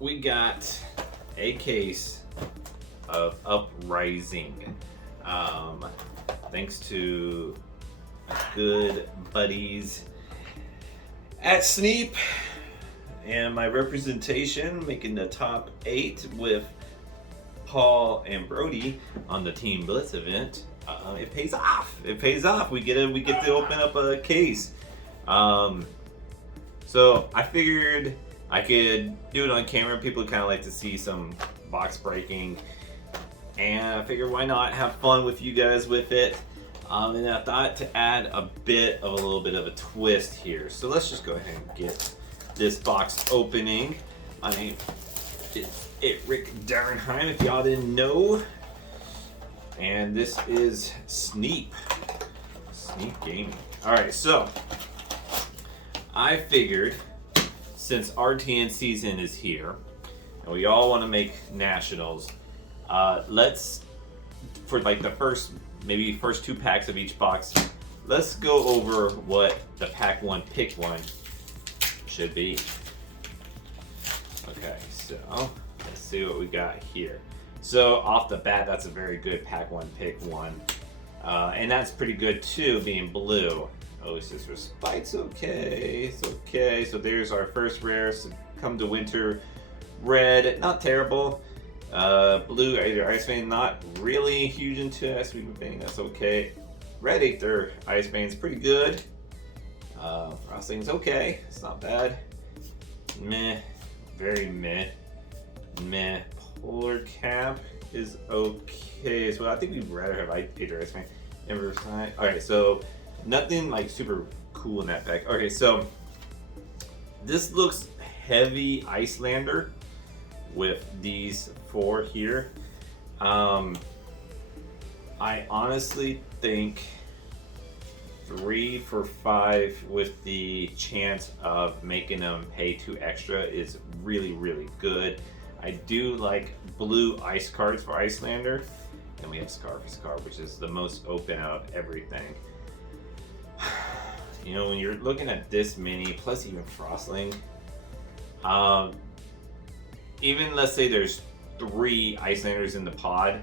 we got a case of Uprising. Thanks to my good buddies at Sneep and my representation making the top 8 with Paul and Brody on the Team Blitz event. It pays off. It pays off. We get to open up a case. So I figured I could do it on camera. People kind of like to see some box breaking, and I figured why not have fun with you guys with it. And I thought to add a little bit of a twist here. So let's just go ahead and get this box opening. My name is Eric Dauernheim, if y'all didn't know. And this is Sneep Gaming. Alright, so I figured since RTN season is here and we all want to make nationals, let's, for like the first 2 packs of each box, let's go over what the pack 1 pick 1 should be. Okay, so let's see what we got here. So off the bat, that's a very good pack 1 pick 1, and that's pretty good too, being blue. Oasis Respite's okay, it's okay. So there's our first rare. Come to Winter Red, not terrible. Blue Aether Icevein, not really huge into Icevein, that's okay. Red Aether Icevein is pretty good. Frosting's okay, it's not bad. Meh, very meh. Meh. Polar Cap is okay. So I think we'd rather have Aether Icevein. Alright, so nothing like super cool in that pack. Okay, so this looks heavy Icelander with these 4 here. I honestly think 3 for 5 with the chance of making them pay 2 extra is really, really good. I do like blue ice cards for Icelander, and we have Scar for Scar, which is the most open out of everything. You know, when you're looking at this many, plus even Frostling, even let's say there's 3 Icelanders in the pod,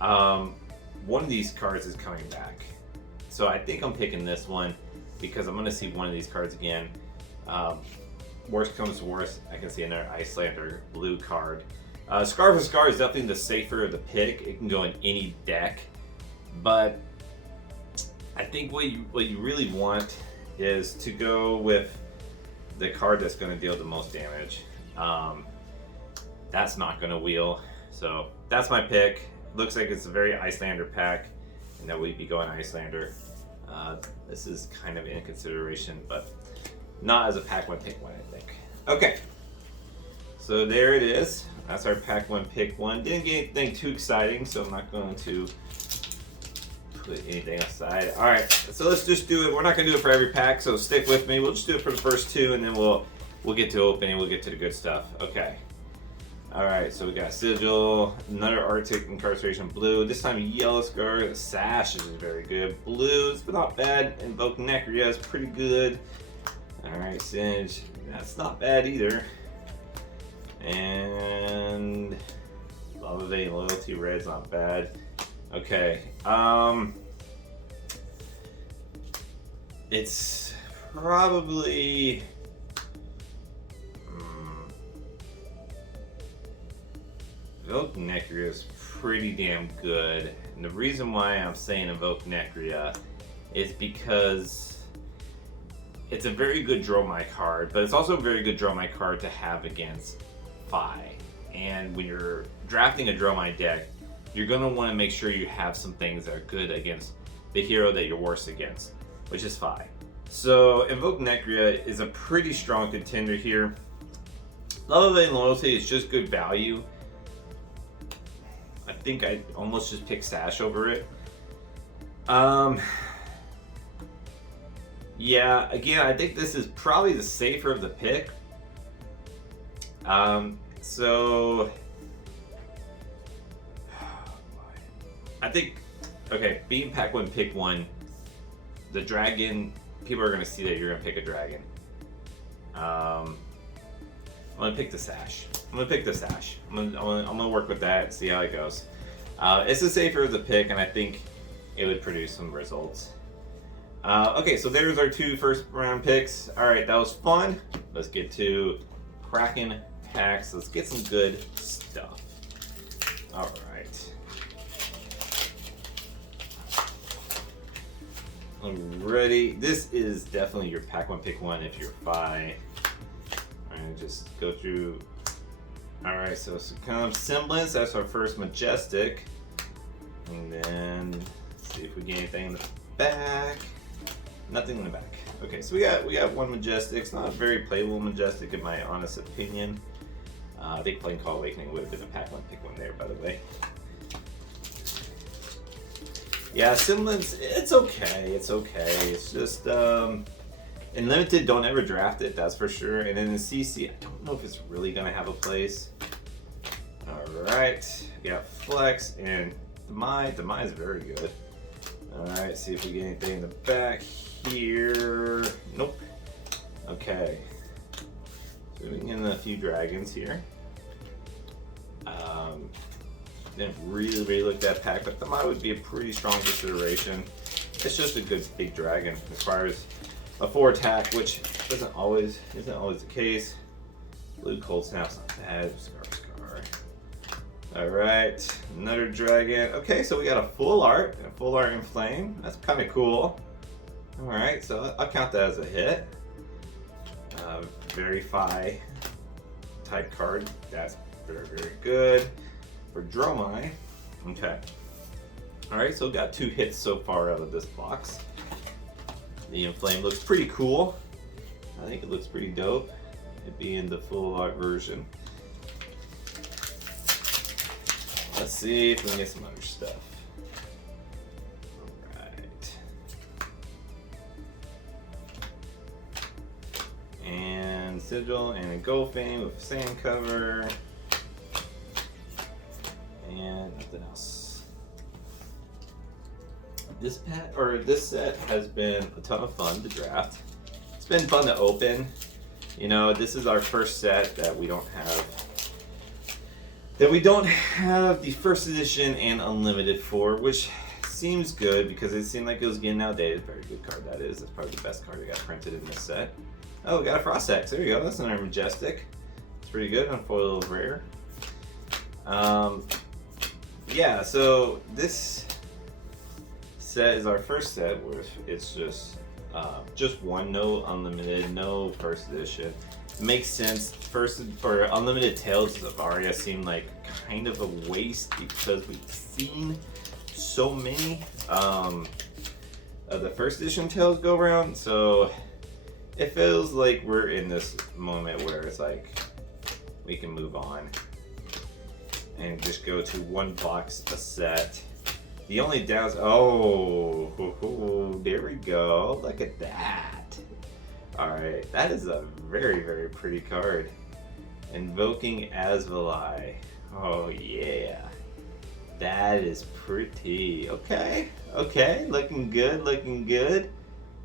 one of these cards is coming back. So I think I'm picking this one because I'm going to see one of these cards again. Worst comes to worst, I can see another Icelander blue card. Scar for Scar is definitely the safer of the pick. It can go in any deck, but I think what you really want is to go with the card that's going to deal the most damage. That's not going to wheel, so that's my pick. Looks like it's a very Icelander pack, and that we'd be going Icelander. This is kind of in consideration, but not as a pack 1 pick 1, I think. Okay, so there it is. That's our pack 1 pick 1. Didn't get anything too exciting, so I'm not going to put anything aside. All right, so let's just do it. We're not going to do it for every pack, so stick with me. We'll just do it for the first 2, and then we'll get to opening. We'll get to the good stuff. Okay. All right, so we got Sigil, another Arctic Incarceration blue. This time Yellow Scar, Sash is very good. Blues, but not bad. Invoke Necria is pretty good. All right, Singe, that's not bad either. And Lava Vein Loyalty Red's not bad. Okay, it's probably Invoke Necria is pretty damn good, and the reason why I'm saying Invoke Necria is because it's a very good draw my card, but it's also a very good draw my card to have against Fi. And when you're drafting a draw my deck, you're going to want to make sure you have some things that are good against the hero that you're worst against, which is Fi. So Invoke Necria is a pretty strong contender here. Lava Vein Loyalty is just good value. I think I'd almost just pick Sash over it. Yeah, again, I think this is probably the safer of the pick. So I think, okay, being pack 1, pick 1, the dragon, people are going to see that you're going to pick a dragon. I'm gonna pick the Sash. I'm gonna work with that and see how it goes. It's the safer of the pick, and I think it would produce some results. Okay, so there's our 2 first round picks. All right, that was fun. Let's get to cracking packs. Let's get some good stuff. All right. Alrighty, this is definitely your pack 1 pick 1 if you're Fi. Alright, just go through. Alright, so kind of semblance, that's our first majestic. And then let's see if we get anything in the back. Nothing in the back. Okay, so we got 1 majestic. It's not a very playable majestic in my honest opinion. I think playing Call Awakening would have been a pack 1 pick 1 there, by the way. Yeah, semblance, it's okay. It's just in limited, don't ever draft it, that's for sure. And then in CC, I don't know if it's really gonna have a place. Alright, we got Flex and Demai. Demai is very good. Alright, see if we get anything in the back here. Nope. Okay. So we can get a few dragons here. Didn't really look that pack, but Demai would be a pretty strong consideration. It's just a good big dragon as far as a 4 attack, which isn't always the case. Blue Cold Snap's not bad. Scar. Alright, another dragon. Okay, so we got a full art in flame. That's kind of cool. Alright, so I'll count that as a hit. Verify type card. That's very, very good. For Dromai. Okay. Alright, so got 2 hits so far out of this box. The Inflame looks pretty cool. I think it looks pretty dope. It being the full art version. Let's see if we can get some other stuff. Alright. And Sigil and a Golfing with sand cover. And nothing else. This set has been a ton of fun to draft. It's been fun to open. You know, this is our first set that we don't have the first edition and unlimited for, which seems good because it seemed like it was getting outdated. Very good card that is. That's probably the best card that got printed in this set. Oh, we got a Frost Hex. There you go. That's another majestic. It's pretty good. Unfoil rare. Yeah, so this set is our first set where it's just 1, no unlimited, no first edition. It makes sense. First for unlimited Tales of Aria seemed like kind of a waste because we've seen so many of the first edition Tales go around. So it feels like we're in this moment where it's like we can move on and just go to 1 box a set. The only downs, there we go. Look at that. Alright, that is a very, very pretty card. Invoking Asvalai. Oh yeah. That is pretty. Okay, looking good.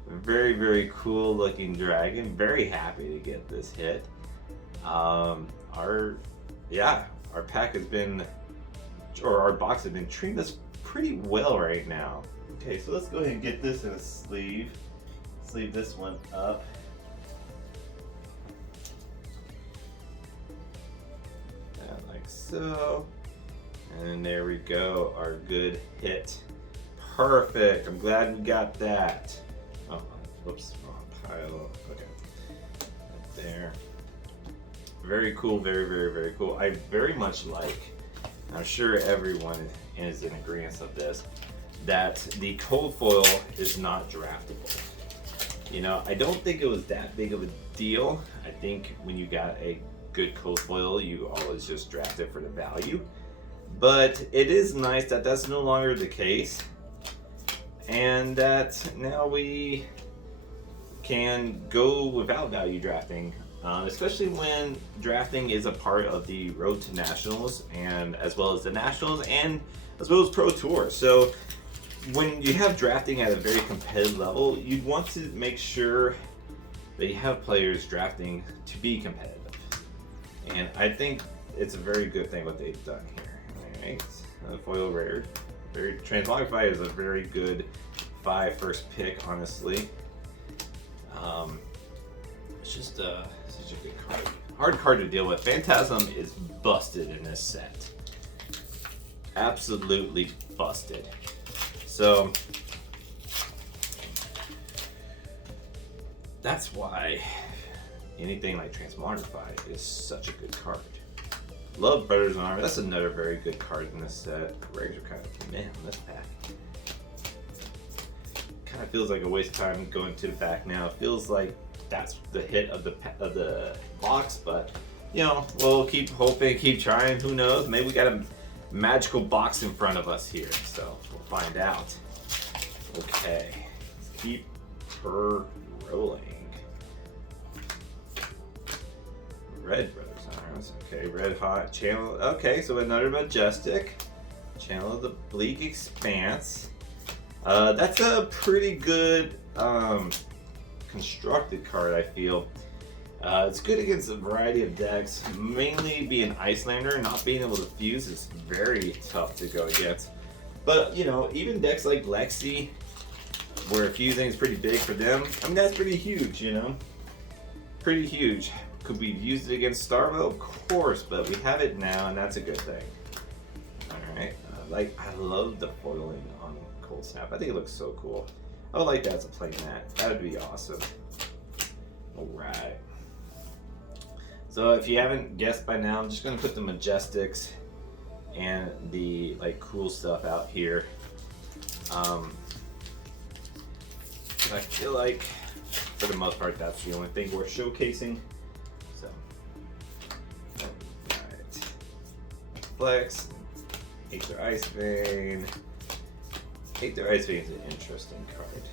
Very, very cool looking dragon. Very happy to get this hit. Our pack has been, or our box has been treating us pretty well right now. Okay, so let's go ahead and get this in a sleeve. Sleeve this one up. Like so. And there we go, our good hit. Perfect, I'm glad we got that. Oh, whoops, wrong pile. Okay, right there. Very cool, very cool. I very much like, I'm sure everyone is in agreement of this, that the cold foil is not draftable. You know, I don't think it was that big of a deal. I think when you got a good cold foil, you always just draft it for the value. But it is nice that that's no longer the case, and that now we can go without value drafting. Especially when drafting is a part of the road to nationals, and as well as the nationals, and as well as pro tour. So when you have drafting at a very competitive level, you'd want to make sure that you have players drafting to be competitive. And I think it's a very good thing what they've done here. Alright, foil rare. Transmogrify is a very good 5 first pick, honestly. It's just such a good card. Hard card to deal with. Phantasm is busted in this set. Absolutely busted. So that's why anything like Transmogrify is such a good card. Love Brothers in Armor. That's another very good card in this set. Rares are kind of meh on this pack. Kind of feels like a waste of time going to the back now. It feels like that's the hit of the box, but you know, we'll keep hoping, keep trying. Who knows? Maybe we got a magical box in front of us here, so we'll find out. Okay, let's keep her rolling. Red Brothers Arms. Okay, Red Hot Channel. Okay, so another Majestic. Channel of the Bleak Expanse. That's a pretty good constructed card, I feel. It's good against a variety of decks. Mainly being Icelander, not being able to fuse is very tough to go against. But, you know, even decks like Lexi, where fusing is pretty big for them, I mean, that's pretty huge, you know? Pretty huge. Could we use it against Starvo? Of course, but we have it now, and that's a good thing. Alright, I love the foiling on Cold Snap. I think it looks so cool. I would like that as a play mat. That would be awesome. Alright. So if you haven't guessed by now, I'm just going to put the Majestics and the cool stuff out here. I feel like, for the most part, that's the only thing worth showcasing. So, alright. Flex, Aether Ice Vein. Aether Ice Vein is an interesting card.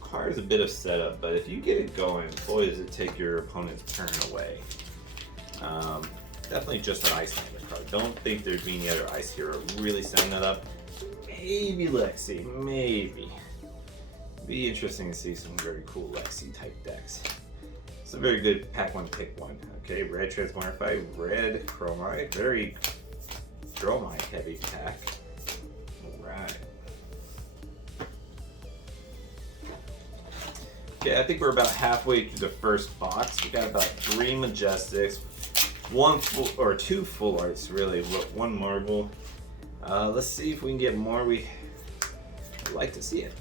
Requires a bit of setup, but if you get it going, boy does it take your opponent's turn away. Definitely just an Icelander card. Don't think there'd be any other Ice Hero really setting that up. Maybe Lexi, maybe. Be interesting to see some very cool Lexi type decks. It's a very good pack one, pick one. Okay, red Transmogrify, red Chromite, very Chromite heavy pack. Alright. Okay, I think we're about halfway through the first box. We got about 3 Majestics, 2 full arts really, 1 Marvel. Let's see if we can get more. We'd like to see it.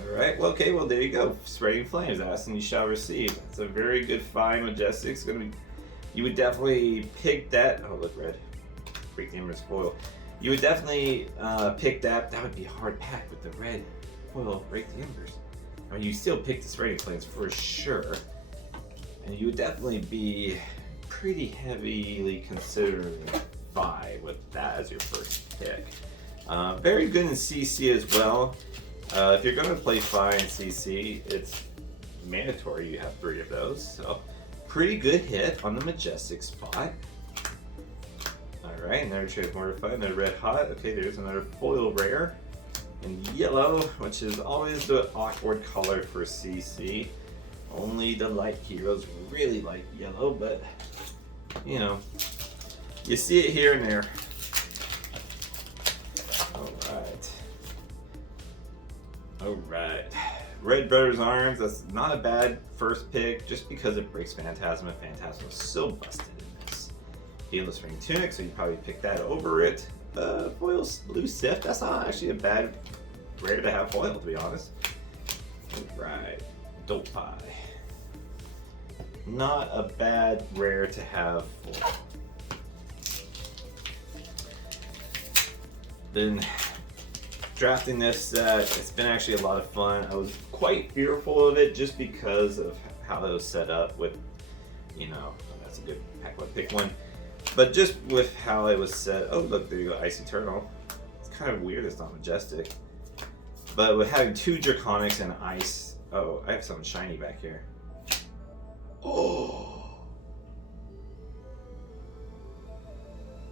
Alright, well, okay, well there you go. Spreading Flames, ask and you shall receive. It's a very good 5 Majestic. It's gonna be, you would definitely pick that. Oh, look, red. Break the Embers foil. You would definitely pick that. That would be a hard pack with the red foil, Break the Embers. Or you still pick the Spreading Flames for sure. And you would definitely be pretty heavily considering 5 with that as your first pick. Very good in CC as well. If you're going to play 5 in CC, it's mandatory you have 3 of those. So, pretty good hit on the Majestic spot. Alright, another Transmogrify, another Red Hot. Okay, there's another foil rare. And yellow, which is always the awkward color for CC. Only the light heroes really like yellow, but you know, you see it here and there. Alright. Red Brothers Arms, that's not a bad first pick just because it breaks Phantasm, and Phantasm is so busted in this. Heedless Ring Tunic, so you probably pick that over it. Foil Blue Sift, that's not actually a bad rare to have foil, to be honest. Alright. Dope Pie. Not a bad rare to have foil. Then drafting this set, it's been actually a lot of fun. I was quite fearful of it just because of how it was set up with, you know, that's a good pack one, pick one. But just with how it was set, oh look, there you go, Ice Eternal. It's kind of weird, it's not Majestic. But with having 2 Draconics and Ice, oh, I have something shiny back here. Oh!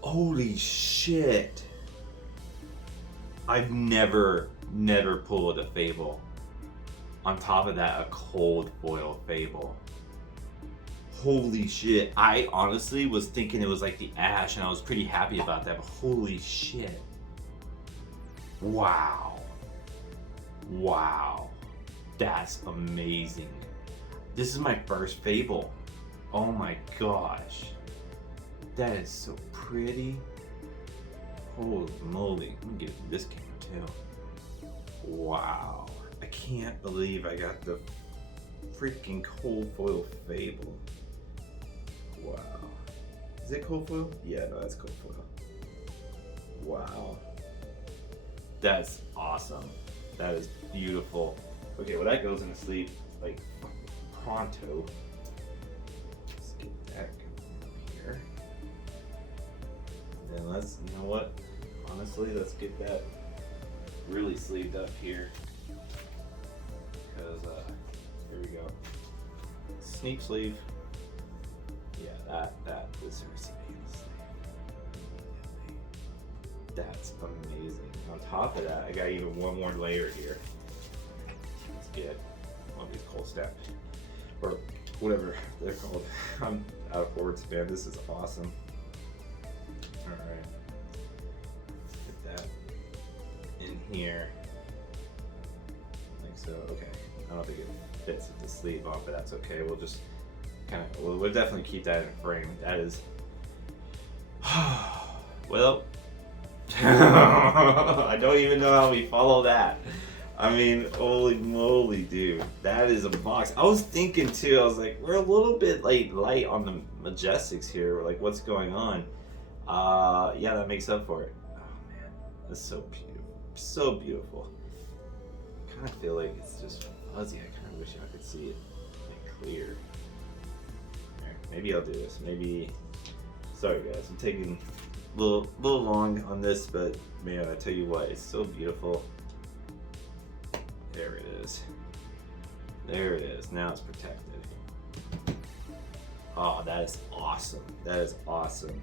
Holy shit! I've never pulled a Fable. On top of that, a cold foil Fable. Holy shit. I honestly was thinking it was like the Ash, and I was pretty happy about that, but holy shit. Wow. Wow. That's amazing. This is my first Fable. Oh my gosh. That is so pretty. Holy moly. Let me get this camera too. Wow. I can't believe I got the freaking cold foil Fable. Wow. Is it cold foil? Yeah, no, that's cold foil. Wow. That's awesome. That is beautiful. Okay, well that goes into sleep like pronto. Let's get that going here. And then let's, you know what? Honestly, let's get that really sleeved up here. Because, here we go. Sneep sleeve. Yeah, that is that's amazing. On top of that, I got even one more layer here. Let's get one of these cold snap, or whatever they're called. I'm out of words, man. This is awesome. All right, let's get that in here, like so. Okay, I don't think it fits with the sleeve on, but that's okay. We'll just kind of, we'll definitely keep that in frame. That is, well. I don't even know how we follow that. I mean, holy moly, dude. That is a box. I was thinking too, I was like, we're a little bit like light on the Majestics here. Like, what's going on? Yeah, that makes up for it. Oh man, that's so beautiful. So beautiful. I kind of feel like it's just fuzzy. I kind of wish I could see it like clear. Right, maybe I'll do this. Maybe, sorry guys, I'm taking little long on this, but man, I tell you what, it's so beautiful. There it is. There it is. Now it's protected. Oh, that is awesome. That is awesome.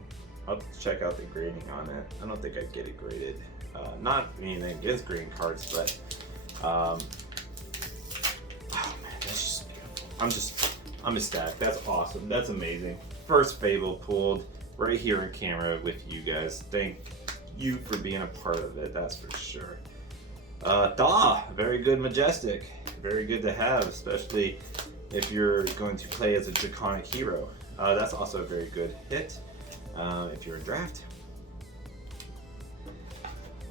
I'll have to check out the grading on it. I don't think I'd get it graded. Not anything against grading cards, but oh man, that's just beautiful. I'm ecstatic. That's awesome. That's amazing. First Fable pulled right here on camera with you guys. Thank you for being a part of it, that's for sure. Very good Majestic. Very good to have, especially if you're going to play as a Draconic hero. That's also a very good hit if you're in draft.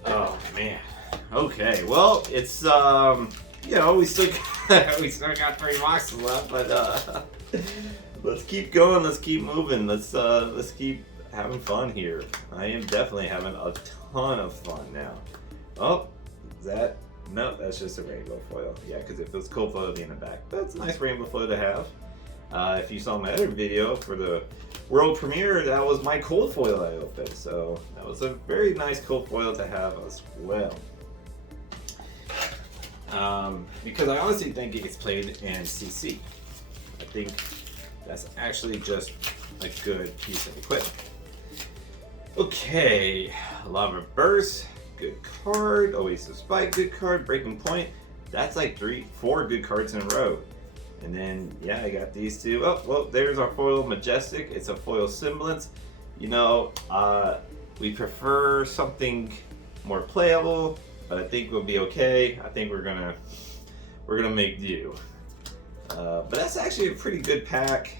Oh man. Okay, well, it's you know, we still got 3 boxes left, but let's keep going. Let's keep moving. Let's keep having fun here. I am definitely having a ton of fun now. Oh, is that? No, that's just a rainbow foil. Yeah, because if it was cold foil, it'd be in the back. That's a nice rainbow foil to have. If you saw my other video for the world premiere, that was my cold foil I opened. So that was a very nice cold foil to have as well. Because I honestly think it gets played in CC. I think that's actually just a good piece of equipment. Okay, Lava Burst, good card. Oasis Spike, good card. Breaking Point, that's like 4 good cards in a row. And then, yeah, I got these two. Oh, well, there's our foil Majestic. It's a foil semblance. You know, we prefer something more playable, but I think we'll be okay. I think we're gonna make do. But that's actually a pretty good pack.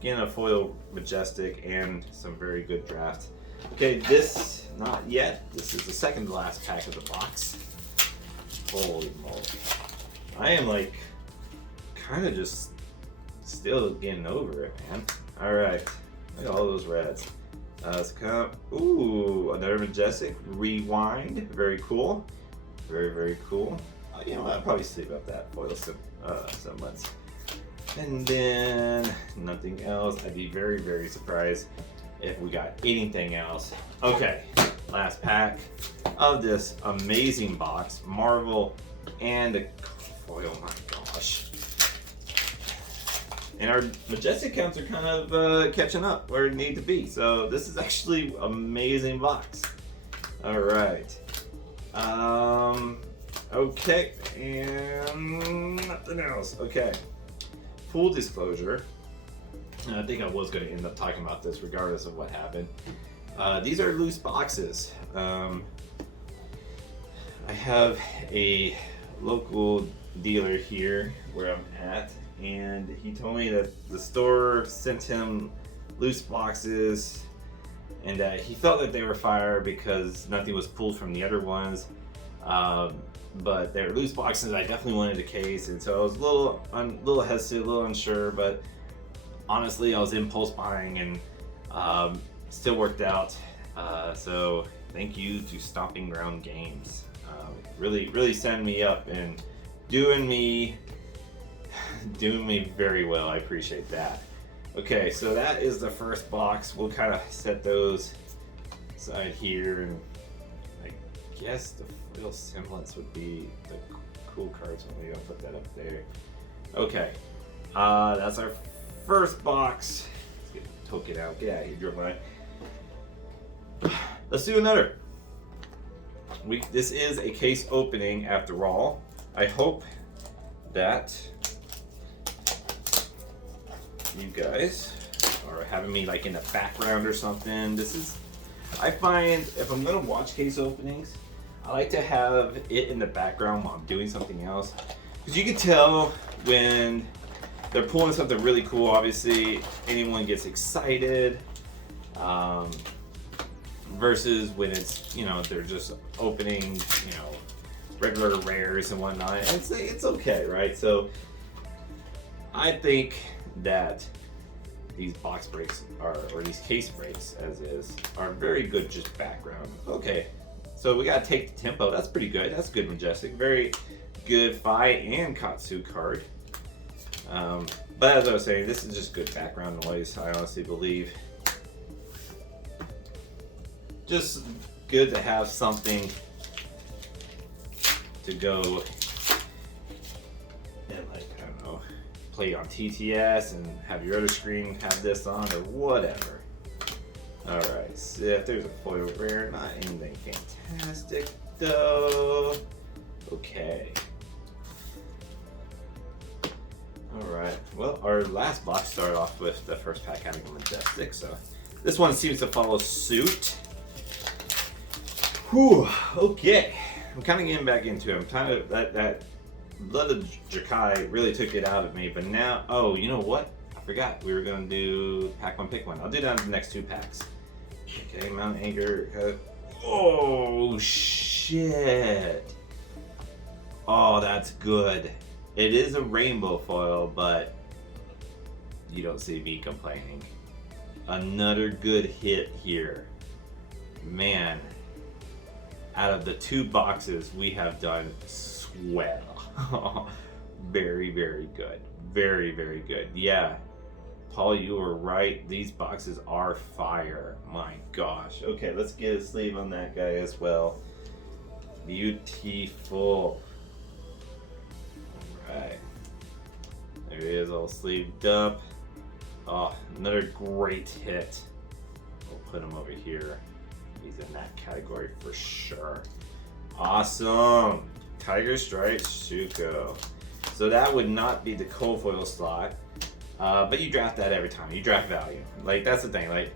Getting a foil Majestic and some very good drafts. Okay, this, not yet. This is the second to last pack of the box. Holy moly. I am like, kind of just still getting over it, man. Alright, look at all those reds. Let's come, ooh, another Majestic. Rewind, very cool. Very, very cool. You know, I'll probably sleeve up that foil semblance. And then nothing else. I'd be very, very surprised if we got anything else. Okay, last pack of this amazing box. Marvel and the foil, my gosh. And our Majestic counts are kind of catching up where it need to be. So this is actually amazing box. All right. Okay, and nothing else. Okay. full disclosure, and I think I was going to end up talking about this regardless of what happened. These are loose boxes. I have a local dealer here where I'm at, and he told me that the store sent him loose boxes and that he felt that they were fire because nothing was pulled from the other ones. But they were loose boxes. I definitely wanted a case, and so I was a little hesitant, a little unsure, but honestly I was impulse buying, and still worked out. So thank you to Stomping Ground Games. Really setting me up and doing me very well. I appreciate that. Okay, so that is the first box. We'll kind of set those aside here, and I guess the real semblance would be the cool cards. Maybe I'll put that up there. Okay, that's our first box. Let's get the token out. Get out of here, Dauernheim. Let's do another. This is a case opening after all. I hope that you guys are having me like in the background or something. I find if I'm gonna watch case openings, I like to have it in the background while I'm doing something else, because you can tell when they're pulling something really cool. Obviously, anyone gets excited, versus when it's, they're just opening, regular rares and whatnot. It's okay, right? So I think that these box breaks or these case breaks as is, are very good just background. Okay, so we gotta take the tempo. That's pretty good. That's good Majestic. Very good Fi and Katsu card. But as I was saying, this is just good background noise, I honestly believe. Just good to have something to go and, like, I don't know, play on TTS and have your other screen have this on or whatever. Alright, so if there's a foil rare, not anything fantastic though. Okay. Alright, well, our last box started off with the first pack having a Majestic, so this one seems to follow suit. Whew, okay. I'm kind of getting back into it. I'm kind of, that Blood of Jakai really took it out of me, but now, oh, you know what? I forgot we were going to do pack one, pick one. I'll do that in the next two packs. Okay, Mount Anchor. Oh, shit. Oh, that's good. It is a rainbow foil, but you don't see me complaining. Another good hit here. Man, out of the two boxes, we have done swell. Very, very good. Very, very good. Yeah, Paul, you were right. These boxes are fire. My gosh. Okay, let's get a sleeve on that guy as well. Beautiful. Alright. There he is, all sleeved up. Oh, another great hit. We'll put him over here. He's in that category for sure. Awesome. Tiger Stripe Shuko. So that would not be the cold foil slot, but you draft that every time. You draft value. Like, that's the thing. Like,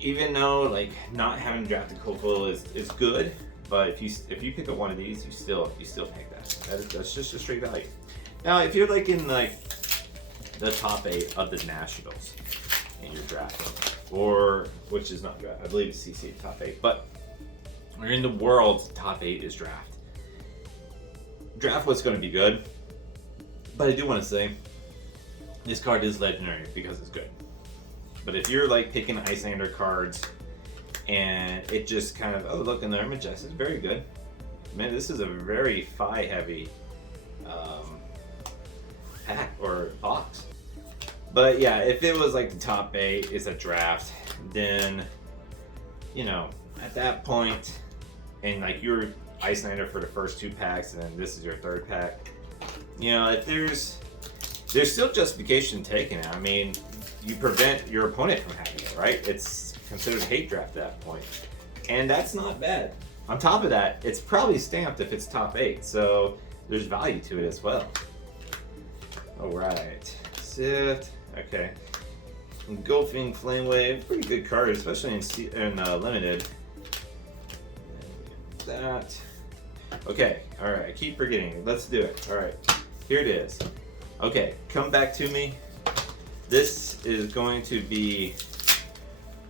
even though like not having to draft the cold foil is good, but if you pick up one of these, you still pick that. That's just a straight value. Now, if you're like in like the top 8 of the Nationals and you're drafting, or which is not draft, I believe it's CC top 8, but we're in the world's top 8 is draft. Draft what's going to be good, but I do want to say this card is legendary because it's good. But if you're like picking Icelander cards and it just kind of, oh look, and their Majestic is very good. Man, this is a very Fi heavy pack or box. But yeah, if it was like the top 8 is a draft, then at that point, and like you're Icelander for the first 2 packs and then this is your 3rd pack, if there's still justification taking it. I mean, you prevent your opponent from having it, right? It's considered a hate draft at that point, and that's not bad. On top of that, it's probably stamped if it's top 8, so there's value to it as well. All right, Sift. Okay. Engulfing Flame Wave. Pretty good card, especially in limited. That. Okay. All right. I keep forgetting. Let's do it. All right. Here it is. Okay. Come back to me. This is going to be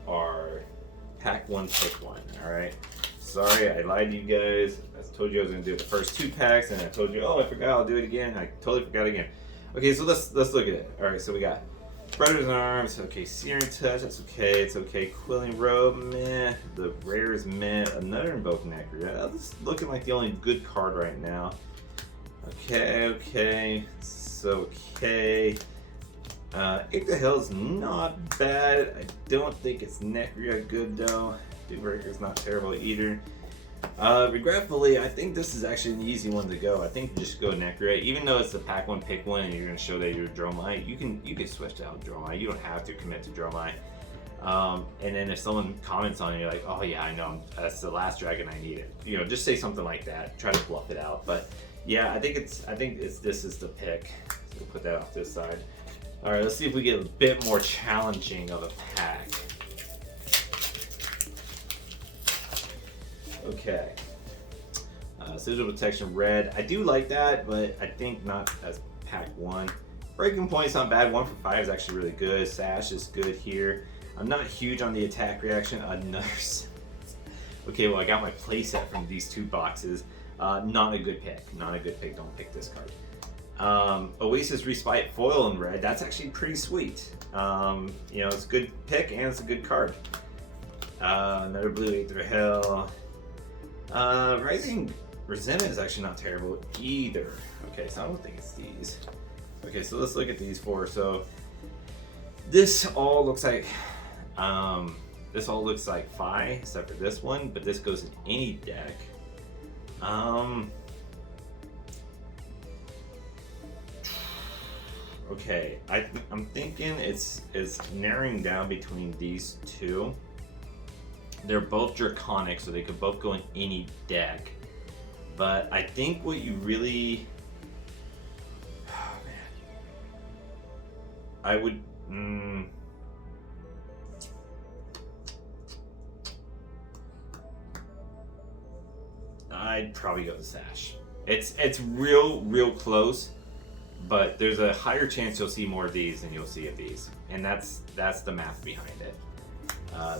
our pack 1, pick 1. All right. Sorry, I lied to you guys. I told you I was going to do the first 2 packs, and I told you, oh, I forgot, I'll do it again. I totally forgot again. Okay, so let's look at it. All right, so we got Predator's Arms. Okay, Searing Touch. That's okay. It's okay. Quilling Robe. Meh. The Rare is meh. Another Invoke Necro. That's looking like the only good card right now. Okay. It's okay. Ache the Hell's not bad. I don't think it's Necria good though. Doombreaker's not terrible either. Regretfully, I think this is actually an easy one to go. I think you just go Necria. Even though it's the pack 1, pick 1, and you're going to show that you're Dromai, you can switch out Dromai. You don't have to commit to Dromai. And then if someone comments on it, you're like, oh yeah, I know, that's the last dragon I needed. You know, just say something like that. Try to bluff it out. But yeah, I think this is the pick. So we'll put that off this side. All right, let's see if we get a bit more challenging of a pack. Okay. Sigil Protection Red. I do like that, but I think not as pack 1. Breaking Point's not bad. 1 for 5 is actually really good. Sash is good here. I'm not huge on the attack reaction. Nurse. Okay, well, I got my playset from these 2 boxes. Not a good pick. Not a good pick. Don't pick this card. Oasis Respite Foil in red. That's actually pretty sweet. You know, it's a good pick and it's a good card. Another blue Aether Hell. Rising Resentment is actually not terrible either. Okay, so I don't think it's these. Okay, so let's look at these 4. So this all looks like Fi, except for this one, but this goes in any deck. Okay, I'm thinking it's narrowing down between these 2. They're both Draconic, so they could both go in any deck. But I think what you really... Oh, man. I would... I'd probably go to Sash. It's real close, but there's a higher chance you'll see more of these than you'll see of these. And that's the math behind it.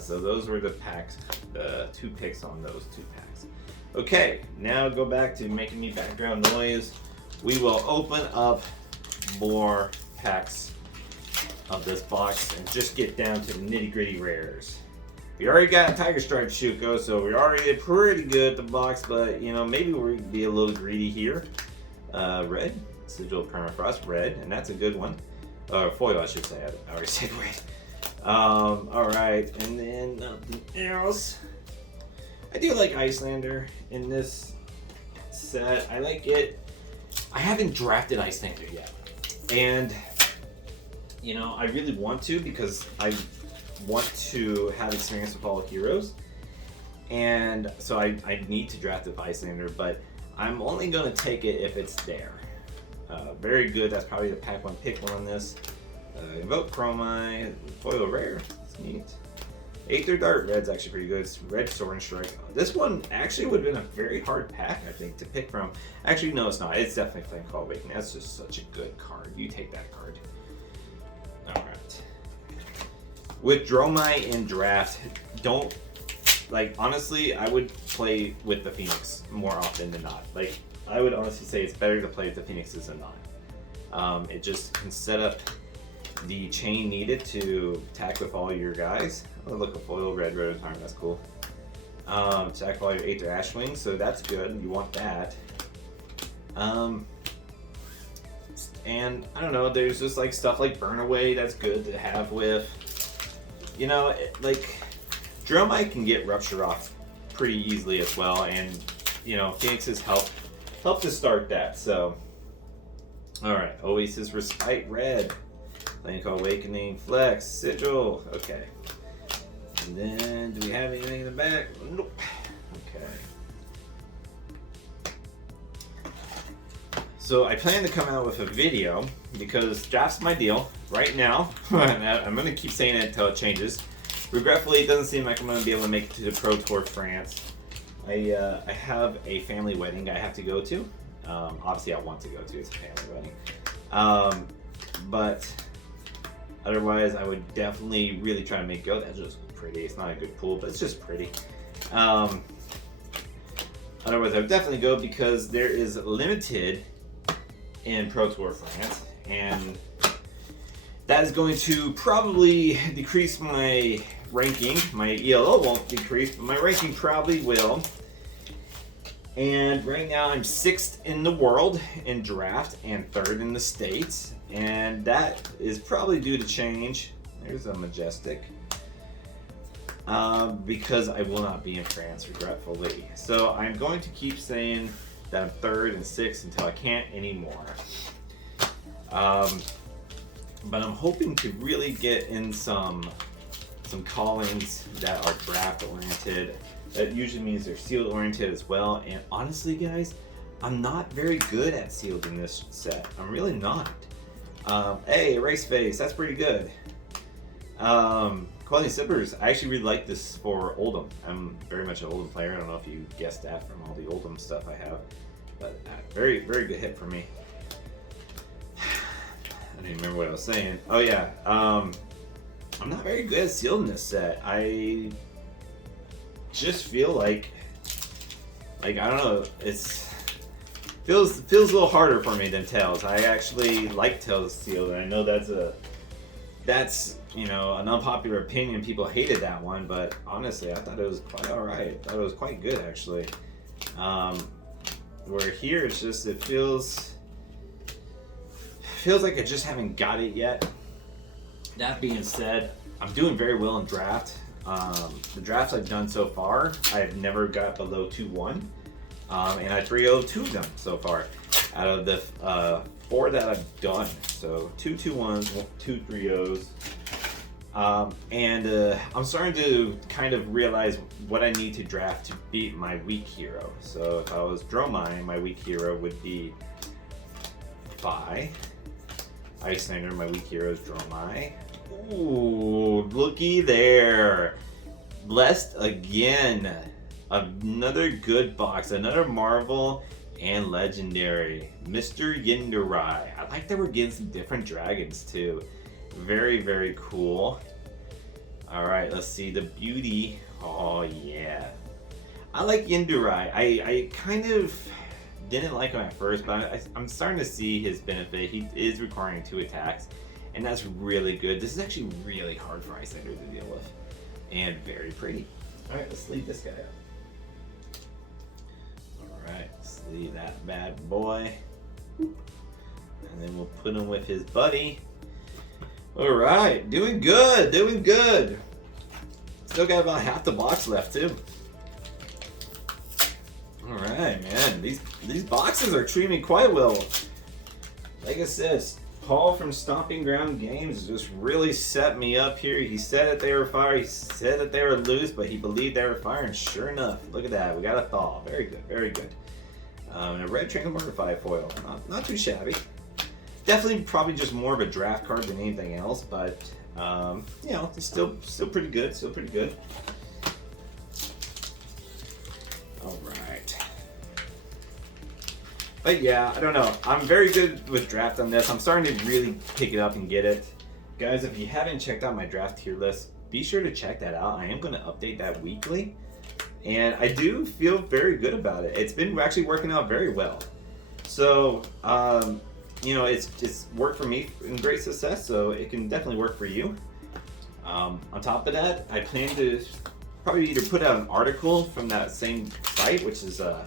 So those were the packs, the 2 picks on those 2 packs. Okay, now go back to making me background noise. We will open up more packs of this box and just get down to the nitty-gritty rares. We already got Tiger Stripe Shuko, so we already did pretty good at the box, but you know, maybe we'll be a little greedy here. Red, Sigil Permafrost, red, and that's a good one. Foil, I should say. I already said red. Alright, and then nothing else. I do like Icelander in this set. I like it. I haven't drafted Icelander yet. And, you know, I really want to because I want to have experience with all heroes. And so I need to draft with Icelander, but I'm only going to take it if it's there. Very good. That's probably the pack 1 pick 1 on this. Invoke Chromite, Foil Rare. That's neat. Aether Dart Red's actually pretty good. It's Red Soaring Strike. This one actually would have been a very hard pack, I think, to pick from. Actually, no, it's not. It's definitely Flame Call Awakening. That's just such a good card. You take that card. Alright. With Dromai in draft, don't, like, honestly, I would play with the Phoenix more often than not. Like, I would honestly say it's better to play with the Phoenixes than not. It just can set up the chain needed to attack with all your guys. Oh, look, a foil red arm, that's cool. Attack with all your Aether Ashwing, so that's good. You want that. And I don't know, there's just like stuff like Burn Away that's good to have with, you know, like Dromite can get Rupture off pretty easily as well, and you know, Phoenixes help to start that. So, all right, Oasis Respite red. Flame Call Awakening, Flex, Sigil. Okay. And then, do we have anything in the back? Nope. Okay. So I plan to come out with a video because draft's my deal right now. I'm going to keep saying it until it changes. Regretfully, it doesn't seem like I'm going to be able to make it to the Pro Tour France. I have a family wedding I have to go to. Obviously, I want to go to. It's a family wedding. But otherwise, I would definitely really try to make go. That's just pretty. It's not a good pool, but it's just pretty. Otherwise, I would definitely go because there is limited in Pro Tour France, and that is going to probably decrease my ranking. My ELO won't decrease, but my ranking probably will. And right now I'm 6th in the world in draft and 3rd in the States, and that is probably due to change. There's a Majestic. Because I will not be in France, regretfully. So I'm going to keep saying that I'm 3rd and 6th until I can't anymore. But I'm hoping to really get in some callings that are draft oriented. That usually means they're sealed oriented as well. And honestly, guys, I'm not very good at sealed in this set. I'm really not. Hey, Erase Face, that's pretty good. Quality Sippers, I actually really like this for Oldham. I'm very much an Oldham player. I don't know if you guessed that from all the Oldham stuff I have. But very, very good hit for me. I don't even remember what I was saying. Oh yeah, I'm not very good at sealed in this set. I just feel like I don't know, feels a little harder for me than Tails. I actually like Tails sealed, and I know that's you know, an unpopular opinion. People hated that one, but honestly, I thought it was quite alright. I thought it was quite good actually. Where here it's just, it feels like I just haven't got it yet. That being said, I'm doing very well in draft. The drafts I've done so far, I've never got below 2-1. And I 3-0 2 of them so far out of the 4 that I've done. So 2 2-1s, 2 3-0s. And I'm starting to kind of realize what I need to draft to beat my weak hero. So if I was Dromai, my weak hero would be Phi. Icelander, my weak hero is Dromai. Ooh, looky there. Blessed again. Another good box, another Marvel and Legendary. Mr. Yinderai. I like that we're getting some different dragons too. Very, very cool. Alright, let's see the beauty. Oh yeah. I like Yinderai. I kind of didn't like him at first, but I'm starting to see his benefit. He is requiring 2 attacks, and that's really good. This is actually really hard for Icelander to deal with, and very pretty. Alright, let's leave this guy up. Alright, let's leave that bad boy. And then we'll put him with his buddy. Alright, doing good, doing good. Still got about half the box left too. Alright, man, these boxes are treating me quite well. Like I said, Paul from Stomping Ground Games just really set me up here. He said that they were fire, he said that they were loose, but he believed they were fire, and sure enough, look at that, we got a thaw. Very good, very good. And a red Trinket Mortified foil, not too shabby. Definitely probably just more of a draft card than anything else, but you know, it's still pretty good, still pretty good. Alright. But yeah, I don't know. I'm very good with draft on this. I'm starting to really pick it up and get it. Guys, if you haven't checked out my draft tier list, be sure to check that out. I am going to update that weekly. And I do feel very good about it. It's been actually working out very well. So, you know, it's worked for me in great success, so it can definitely work for you. On top of that, I plan to probably either put out an article from that same site, which is I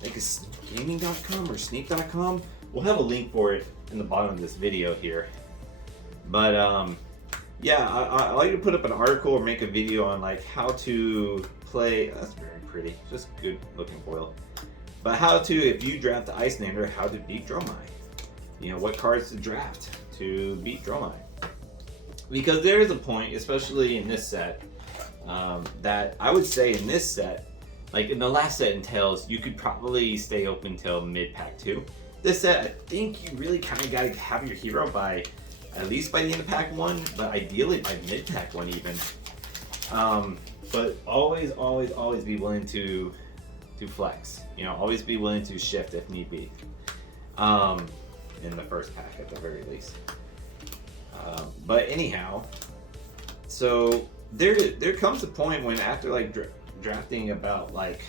think it's gaming.com or sneep.com. We'll have a link for it in the bottom of this video here. But yeah, I like to put up an article or make a video on like how to play. That's very pretty, just good looking foil. But how to, if you draft the Icelander, how to beat Dromai. You know, what cards to draft to beat Dromai. Because there is a point, especially in this set, that I would say in this set, like in the last set in Tails, you could probably stay open till mid-pack 2. this set, I think you really kind of got to have your hero by at least by the end of pack 1, but ideally by mid pack 1 even. But always be willing to flex. You know, always be willing to shift if need be. In the first pack at the very least. But anyhow, so there comes a point when after like drafting about like,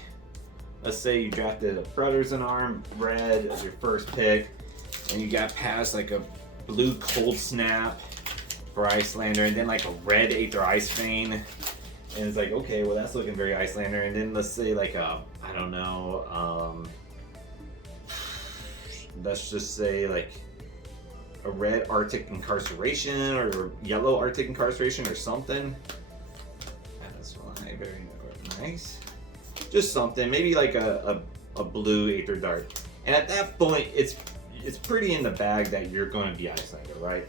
let's say you drafted a Brothers in Arm red as your first pick, and you got past like a blue Cold Snap for Icelander, and then like a red Aether Ice Vein, and it's like, okay, well that's looking very Icelander, and then let's say like a, I don't know, let's just say like a red Arctic Incarceration or yellow Arctic Incarceration or something. That's why, very nice. Just something, maybe like a blue Aether Dart. And at that point, it's pretty in the bag that you're going to be Icelander, right?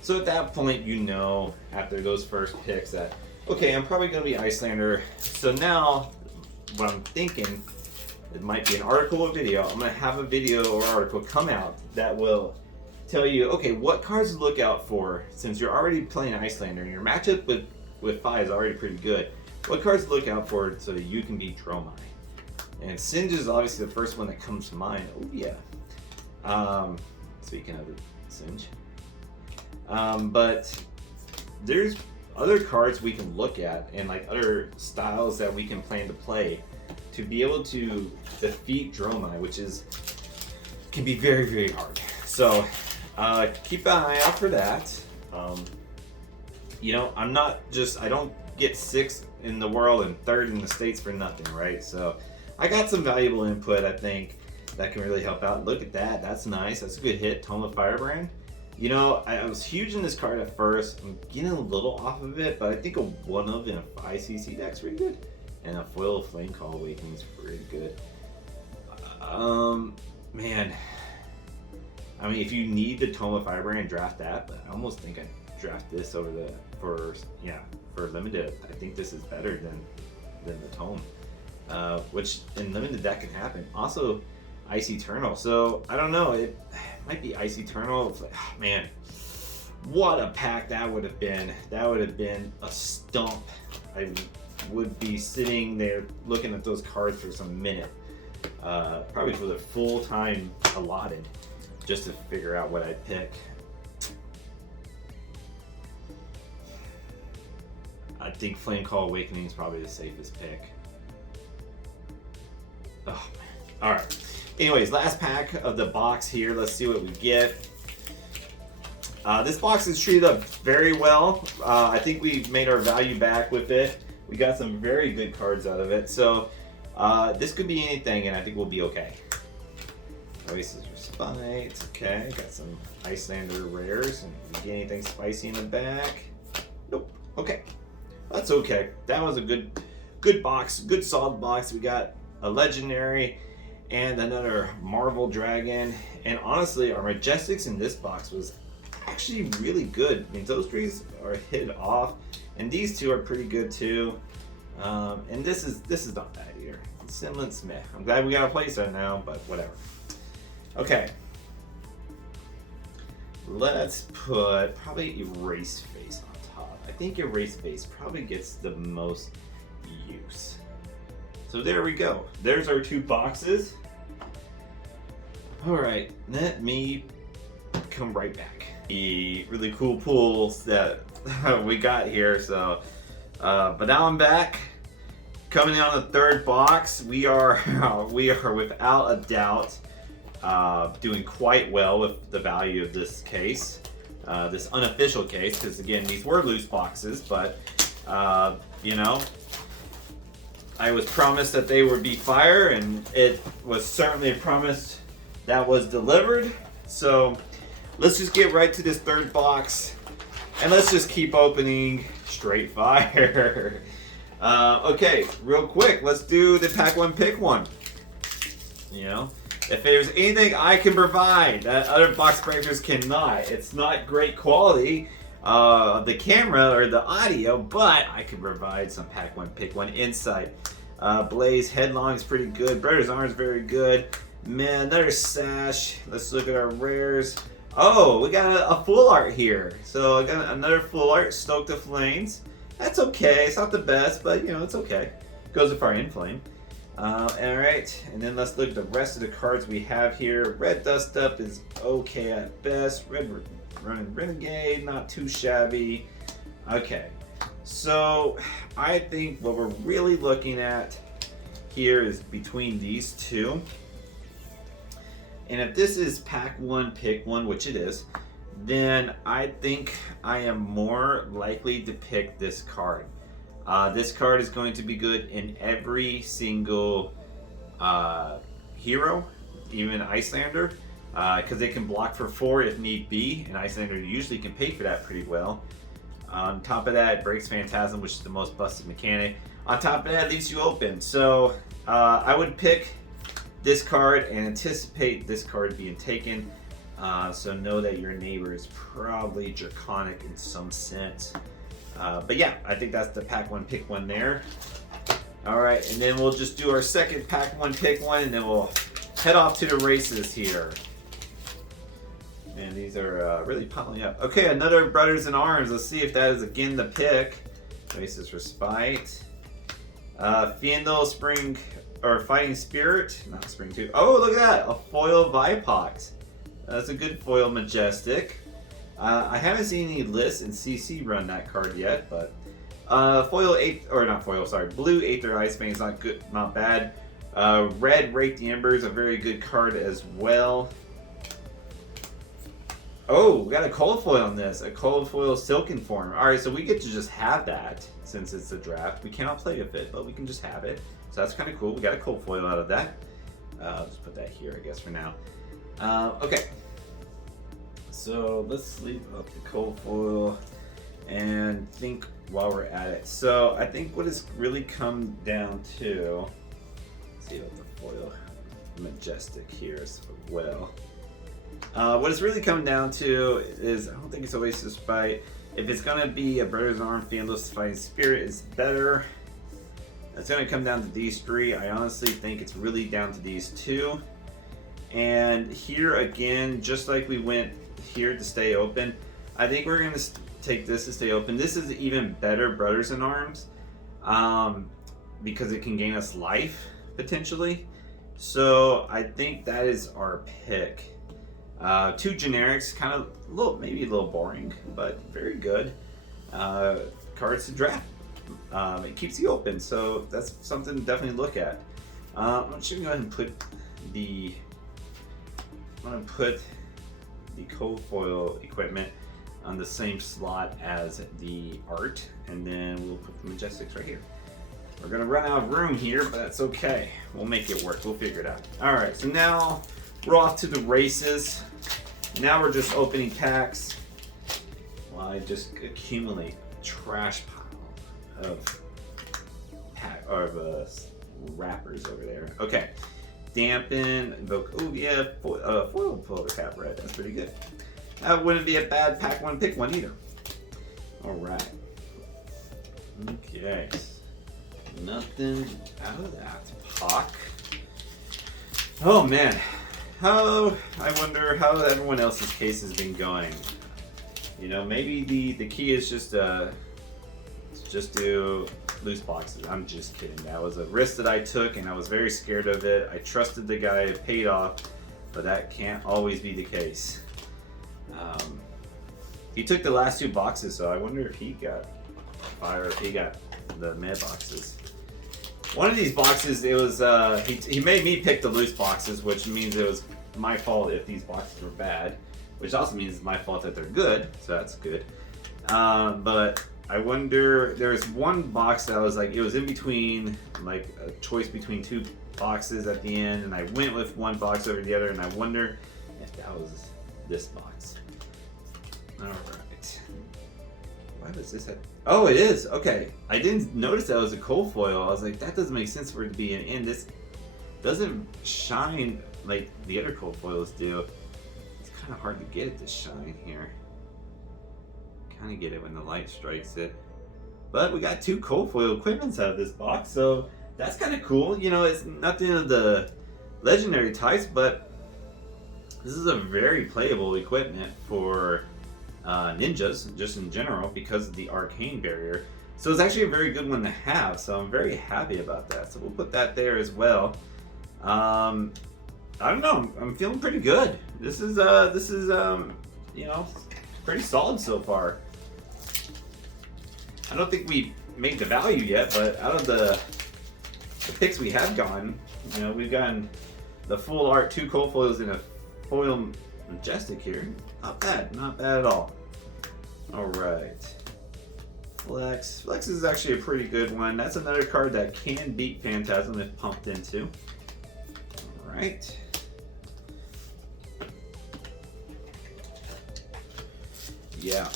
So at that point, you know, after those first picks that, okay, I'm probably going to be Icelander. So now, what I'm thinking, it might be an article or video. I'm going to have a video or article come out that will tell you, okay, what cards to look out for since you're already playing Icelander and your matchup with Fi is already pretty good. What cards to look out for so that you can beat Dromai? And Singe is obviously the first one that comes to mind. Oh yeah. Speaking of Singe. But there's other cards we can look at and like other styles that we can plan to play to be able to defeat Dromai, which can be very, very hard. So keep an eye out for that. You know, I don't get 6th in the world and 3rd in the States for nothing, right? So I got some valuable input, I think, that can really help out. Look at that. That's nice. That's a good hit. Tome of Firebrand. You know, I was huge in this card at first. I'm getting a little off of it, but I think a 1-of in a 5cc deck's pretty good. And a foil of Flamecall Awakening is pretty good. Man. I mean, if you need the Tome of Firebrand, draft that, but I almost think I'd draft this over for limited. I think this is better than the Tome, which in limited that can happen. Also, Ice Eternal. So I don't know. It might be Ice Eternal. It's like, oh, man, what a pack that would have been. That would have been a stump. I would be sitting there looking at those cards for some minute, probably for the full time allotted, just to figure out what I'd pick. I think Flamecall Awakening is probably the safest pick. Oh man. Alright. Anyways, last pack of the box here. Let's see what we get. This box is treated up very well. I think we made our value back with it. We got some very good cards out of it. So this could be anything, and I think we'll be okay. Oasis Respite. Okay, got some Icelander rares. And did we get anything spicy in the back? Nope. Okay. That's okay. That was a good box, good solid box. We got a legendary and another Marvel Dragon. And honestly, our Majestics in this box was actually really good. I mean, those three are hit off, and these two are pretty good too. And this is not bad either. Simlin Smith. I'm glad we got a playset now, but whatever. Okay. Let's put probably Erase Face on top. I think Erase Face probably gets the most use. So there we go. There's our two boxes. All right, let me come right back. The really cool pulls that we got here. So, but now I'm back. Coming in on the third box, we are without a doubt doing quite well with the value of this case, this unofficial case, because again, these were loose boxes, but you know, I was promised that they would be fire, and it was certainly a promise that was delivered. So let's just get right to this third box, and let's just keep opening straight fire. Okay, real quick, let's do the pack one, pick one. You know, if there's anything I can provide that other box breakers cannot, it's not great quality, the camera or the audio, but I can provide some pack one, pick one insight. Blaze Headlong is pretty good. Brothers Arm is very good. Man, another sash. Let's look at our rares. Oh, we got a full art here. So I got another full art, Stoke the Flames. That's okay. It's not the best, but you know, it's okay. Goes with our Inflame. Alright, and then let's look at the rest of the cards we have here. Red Dust Up is okay at best. Red Running Renegade, not too shabby. Okay, so I think what we're really looking at here is between these two. And if this is pack one, pick one, which it is, then I think I am more likely to pick this card. This card is going to be good in every single hero, even Icelander, because they can block for 4 if need be, and Icelander usually can pay for that pretty well. On top of that, it breaks Phantasm, which is the most busted mechanic. On top of that, it leaves you open. So I would pick this card and anticipate this card being taken. So know that your neighbor is probably draconic in some sense. But yeah, I think that's the pack one, pick one there. All right, and then we'll just do our second pack one, pick one, and then we'll head off to the races here. And these are really piling up. Okay, another Brothers in Arms. Let's see if that is again the pick. Races for Spite. Fiendel, Spring, or Fighting Spirit. Not Spring 2. Oh, look at that. A foil Vipox. That's a good foil Majestic. I haven't seen any lists in CC run that card yet, but foil 8, or not foil, sorry, blue Aether Ice Fang is not good, not bad. Red Rake the Ember is a very good card as well. Oh, we got a cold foil on this, a cold foil Silken Form. All right, so we get to just have that since it's a draft. We cannot play with it, but we can just have it. So that's kind of cool. We got a cold foil out of that. I'll just put that here, I guess, for now. Okay. So let's leave up the cold foil and think while we're at it. So I think what it's really come down to, let's see what the foil Majestic here as well. What it's really come down to is, I don't think it's always a Spite. If it's going to be a Brothers in Arms, Fiendless Fighting Spirit is better. It's going to come down to these three. I honestly think it's really down to these two. And here again, just like we went here to stay open, I think we're going to take this to stay open. This is even better Brothers in Arms because it can gain us life potentially. So I think that is our pick. Two generics, kind of maybe a little boring, but very good cards to draft. It keeps you open, so that's something to definitely look at. I'm just gonna go ahead and put the cold foil equipment on the same slot as the art, and then we'll put the Majestics right here. We're gonna run out of room here, but that's okay. We'll make it work. We'll figure it out. All right, so now we're off to the races. Now we're just opening packs while I just accumulate trash pile of wrappers over there. Okay, dampen, invoke. Oh yeah, foil polar cap red. That's pretty good. That wouldn't be a bad pack one, pick one either. All right. Okay. Nothing out of that. Pock. Oh man. I wonder how everyone else's case has been going. You know, maybe the key is just do loose boxes. I'm just kidding. That was a risk that I took, and I was very scared of it. I trusted the guy. It paid off, but that can't always be the case. He took the last 2 boxes, so I wonder if he got fire, if he got the mid boxes. One of these boxes, it was he made me pick the loose boxes, which means it was my fault if these boxes were bad, which also means it's my fault that they're good, so that's good. But I wonder, there's one box that was like, it was in between, like a choice between 2 boxes at the end, and I went with one box over the other, and I wonder if that was this box. All right. Why was this at? Oh, it is. Okay. I didn't notice that was a cold foil. I was like, that doesn't make sense for it to be an in. This doesn't shine like the other cold foils do. It's kind of hard to get it to shine here. Kind of get it when the light strikes it. But we got 2 cold foil equipments out of this box, so that's kind of cool. You know, it's nothing of the legendary types, but this is a very playable equipment for ninjas, just in general, because of the arcane barrier. So it's actually a very good one to have, so I'm very happy about that. So we'll put that there as well. I don't know, I'm feeling pretty good. This is you know, pretty solid so far. I don't think we made the value yet, but out of the picks we have gotten, you know, we've gotten the full art, 2 cold foils, and a foil majestic here. Not bad at all. All right. Flex is actually a pretty good one. That's another card that can beat Phantasm if pumped into. All right. Yeah.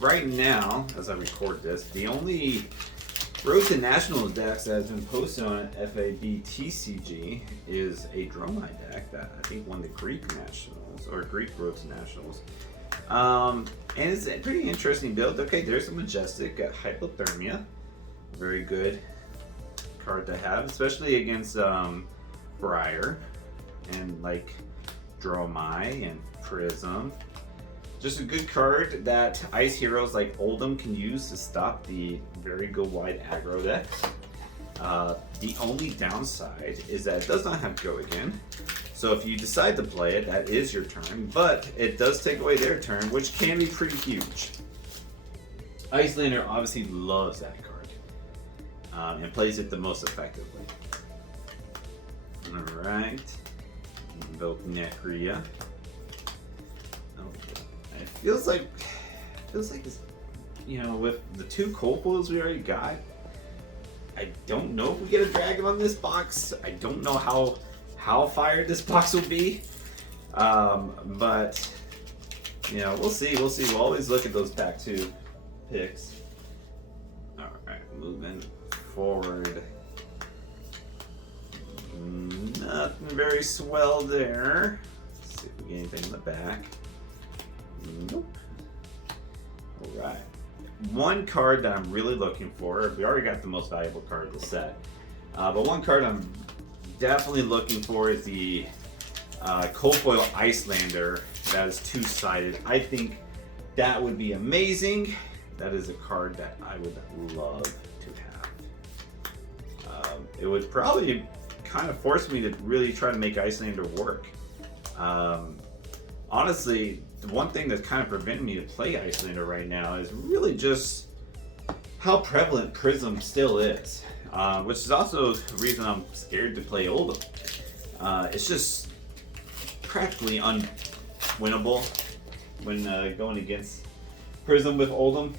Right now, as I record this, the only Road to Nationals decks that has been posted on FABTCG is a Dromai deck that I think won the Greek Nationals, or Greek Road to Nationals. And it's a pretty interesting build. Okay, there's a Majestic, got Hypothermia. Very good card to have, especially against Briar and like Dromai and Prism. Just a good card that ice heroes like Oldhim can use to stop the very go wide aggro decks. The only downside is that it does not have Go Again. So if you decide to play it, that is your turn, but it does take away their turn, which can be pretty huge. Icelander obviously loves that card and plays it the most effectively. Alright, Invoke Necria. It feels like this, you know, with the 2 cold foils we already got, I don't know if we get a dragon on this box. I don't know how fired this box will be, but you know, we'll see. We'll always look at those pack 2 picks. All right, moving forward. Nothing very swell there. Let's see if we get anything in the back. Nope. Alright. One card that I'm really looking for, we already got the most valuable card of the set, but one card I'm definitely looking for is the Cold Foil Icelander that is 2-sided. I think that would be amazing. That is a card that I would love to have. It would probably kind of force me to really try to make Icelander work. Honestly, the one thing that's kind of preventing me to play Icelander right now is really just how prevalent Prism still is, which is also the reason I'm scared to play Oldhim. It's just practically unwinnable when going against Prism with Oldhim.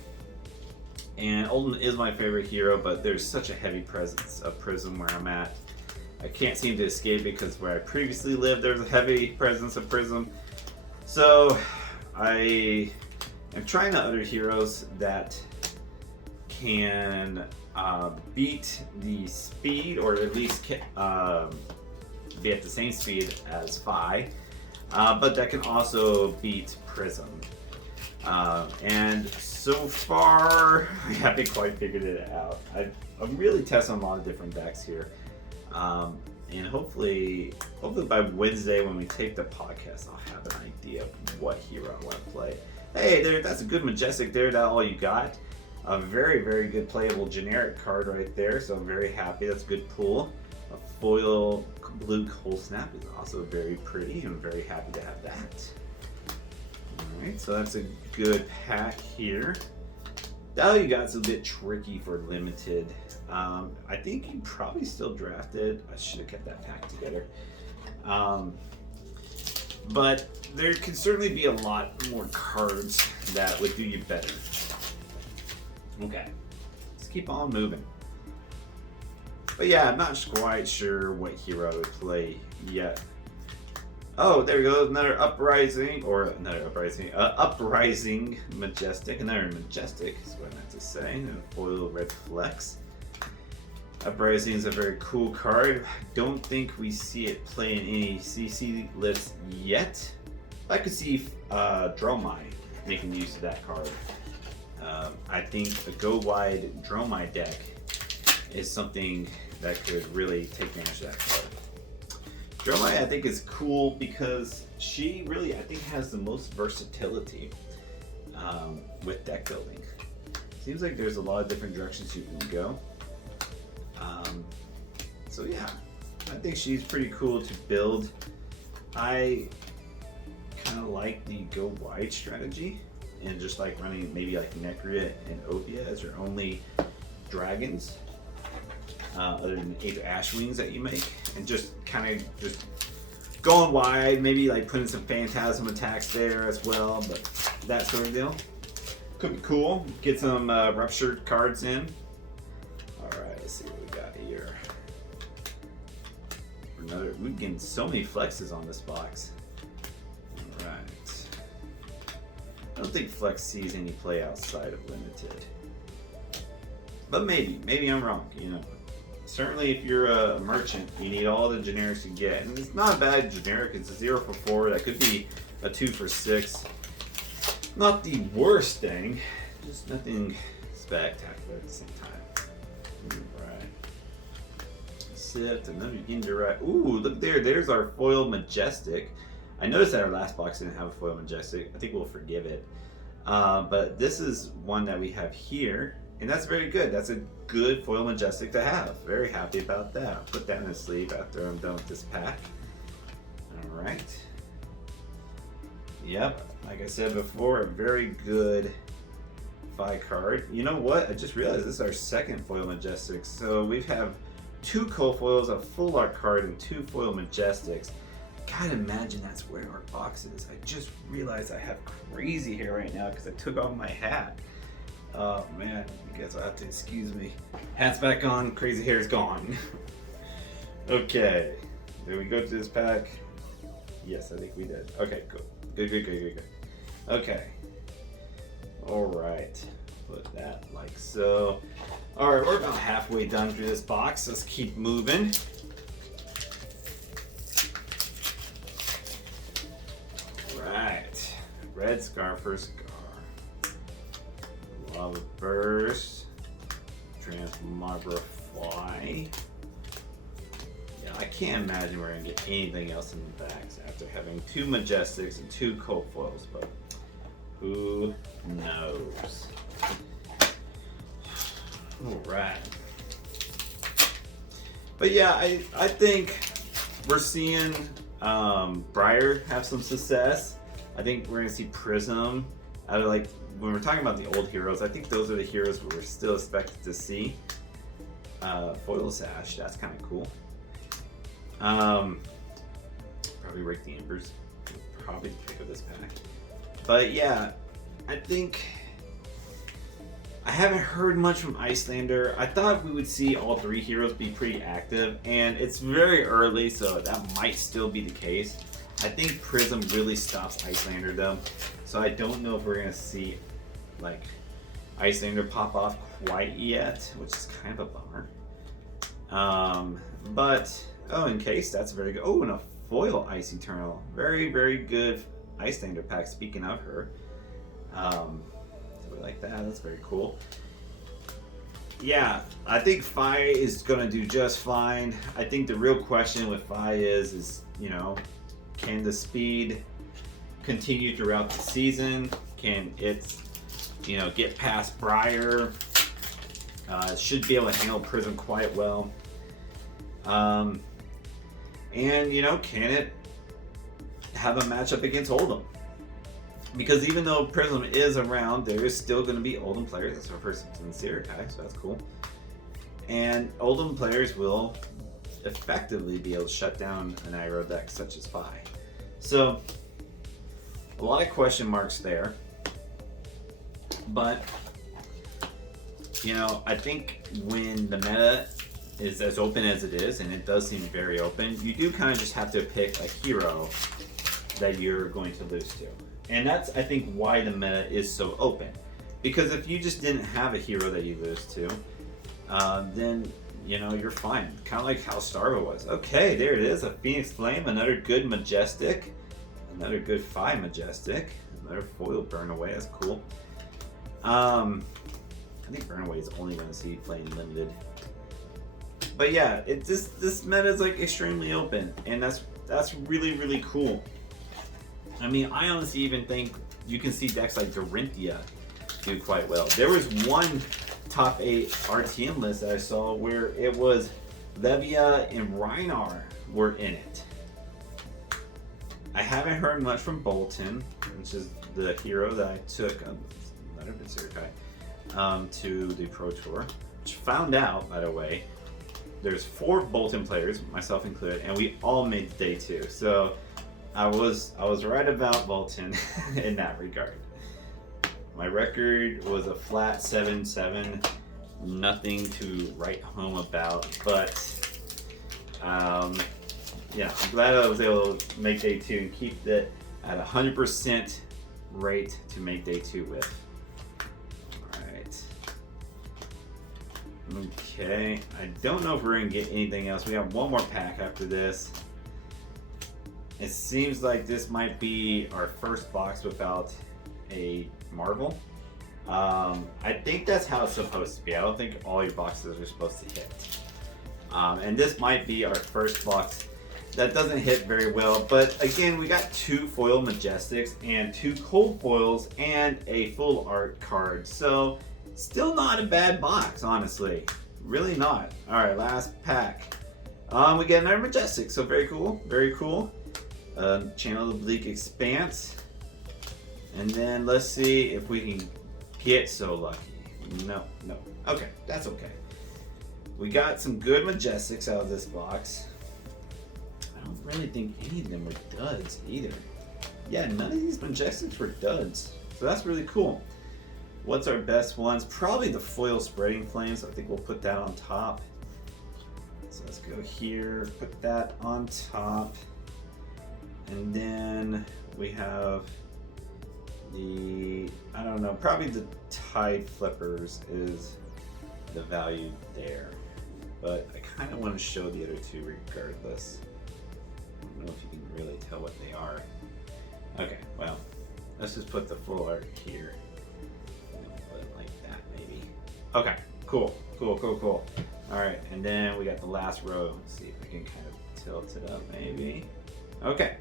And Oldhim is my favorite hero, but there's such a heavy presence of Prism where I'm at. I can't seem to escape it because where I previously lived, there's a heavy presence of Prism. So I am trying out other heroes that can beat the speed, or at least be at the same speed as Vi, but that can also beat Prism. And so far, I haven't quite figured it out. I'm really testing a lot of different decks here. And hopefully by Wednesday when we take the podcast, I'll have an idea of what hero I want to play. Hey, that's a good Majestic there. That's all you got. A very, very good playable generic card right there. So I'm very happy. That's a good pull. A foil blue Cold Snap is also very pretty. I'm very happy to have that. Alright, so that's a good pack here. That you got's a bit tricky for limited. I think you probably still drafted. I should have kept that pack together. But there can certainly be a lot more cards that would do you better. Okay, let's keep on moving. But yeah, I'm not quite sure what hero I would play yet. Oh, there we go, another Uprising Majestic, another Majestic is what I meant to say, and a foil red flex. Uprising is a very cool card. I don't think we see it play in any CC lists yet. I could see Dromai making use of that card. I think a go wide Dromai deck is something that could really take advantage of that card. Dromai, I think, is cool because she really, I think, has the most versatility with deck building. Seems like there's a lot of different directions you can go. So yeah, I think she's pretty cool to build. I kind of like the go wide strategy and just like running maybe like Necria and Opia as your only dragons, other than 8 Ash Wings that you make, and just kind of just going wide, maybe like putting some Phantasm attacks there as well, but that sort of deal. Could be cool. Get some Ruptured cards in. Alright, let's see what we got here. We're getting so many flexes on this box. Alright. I don't think Flex sees any play outside of Limited. But maybe I'm wrong, you know. Certainly if you're a merchant, you need all the generics you get. And it's not a bad generic, it's a 0 for 4, that could be a 2 for 6. Not the worst thing, just nothing spectacular at the same time. Alright. Sift, another indirect. Ooh, look there, there's our foil Majestic. I noticed that our last box didn't have a foil Majestic. I think we'll forgive it. But this is one that we have here, and that's very good. That's a good foil Majestic to have. Very happy about that. I'll put that in the sleeve after I'm done with this pack. Alright. Yep, like I said before, a very good Fi card. You know what? I just realized this is our second foil Majestic. So we have 2 cold foils, a full art card, and 2 foil Majestics. Gotta imagine that's where our box is. I just realized I have crazy hair right now because I took off my hat. Oh man, you guys will have to excuse me. Hat's back on, crazy hair is gone. Okay, did we go to this pack? Yes, I think we did. Okay, cool. Good. Okay. Alright. Put that like so. Alright, we're about halfway done through this box. Let's keep moving. Alright. Red Scar for Scar. Lava Burst. Transmogrify. Yeah, I can't imagine we're going to get anything else in the bags after having 2 Majestics and 2 cold foils, but who knows? Alright. But yeah, I think we're seeing Briar have some success. I think we're going to see Prism. Out of like, when we're talking about the old heroes, I think those are the heroes we're still expected to see. Foil Sash, that's kind of cool. Probably Rake the Embers. Probably the pick of this pack. But yeah, I think I haven't heard much from Icelander. I thought we would see all 3 heroes be pretty active, and it's very early, so that might still be the case. I think Prism really stops Icelander though, so I don't know if we're gonna see like Icelander pop off quite yet, which is kind of a bummer. But oh, in case, that's very good. Oh, and a foil Ice Eternal. Very good Icelander pack, speaking of her. So we like that, that's very cool. Yeah, I think Fi is gonna do just fine. I think the real question with Fi is, you know, can the speed continue throughout the season? Can it, you know, get past Briar? It should be able to handle Prism quite well. And, you know, can it have a matchup against Oldhim? Because even though Prism is around, there is still going to be Oldhim players. That's our first Sincere guy, so that's cool. And Oldhim players will effectively be able to shut down an aggro deck such as Fi. So, a lot of question marks there. But, you know, I think when the meta is as open as it is, and it does seem very open, you do kind of just have to pick a hero that you're going to lose to. And that's, I think, why the meta is so open. Because if you just didn't have a hero that you lose to, then, you know, you're fine. Kind of like how Starva was. Okay, there it is, a Phoenix Flame, another good Majestic, another good Fi Majestic, another foil Burn Away, that's cool. I think Burn Away is only going to see playing limited. But yeah, this meta is like extremely open, and that's That's really, really cool. I mean, I honestly even think you can see decks like Dorinthia do quite well. There was one top 8 RTM list that I saw where it was Levia and Rhinar were in it. I haven't heard much from Bolton, which is the hero that I took to the Pro Tour. Which found out, by the way, there's 4 Bolton players, myself included, and we all made day 2. So I was right about Bolton in that regard. My record was a flat 7-7, nothing to write home about, but yeah, I'm glad I was able to make day 2 and keep it at 100% rate to make day 2 with. Alright. Okay, I don't know if we're going to get anything else. We have one more pack after this. It seems like this might be our first box without a Marvel. I think that's how it's supposed to be. I don't think all your boxes are supposed to hit. And this might be our first box that doesn't hit very well, but again, we got 2 foil Majestics and 2 cold foils and a full art card, so still not a bad box, honestly. Really not. Alright, last pack. We get another Majestic, so very cool, very cool. Channel Oblique Expanse. And then let's see if we can get so lucky. No. Okay, that's okay. We got some good Majestics out of this box. I don't really think any of them were duds either. Yeah, none of these Majestics were duds. So that's really cool. What's our best ones? Probably the foil Spreading Flames. I think we'll put that on top. So let's go here, put that on top. And then we have the, I don't know, probably the Tide Flippers is the value there. But I kind of want to show the other 2 regardless. I don't know if you can really tell what they are. Okay, well, let's just put the full art here. Put it like that, maybe. Okay, cool. Alright, and then we got the last row. Let's see if we can kind of tilt it up, maybe. Okay.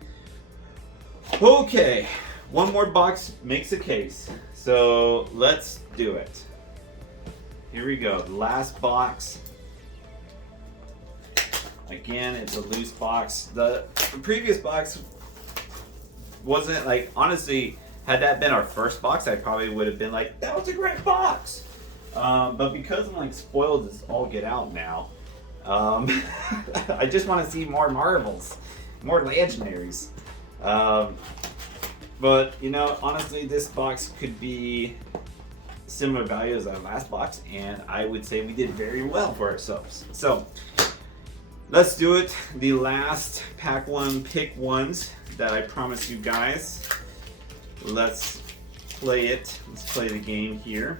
Okay, one more box makes a case. So let's do it. Here we go, the last box. Again, it's a loose box. The previous box wasn't like, honestly, had that been our first box, I probably would have been like, that was a great box. But because I'm like spoiled as all get out now, I just want to see more Marvels, more Legendaries. But you know, honestly, this box could be similar value as our last box, and I would say we did very well for ourselves. So let's do it. The last pack 1 pick ones that I promised you guys. Let's play it. Let's play the game here.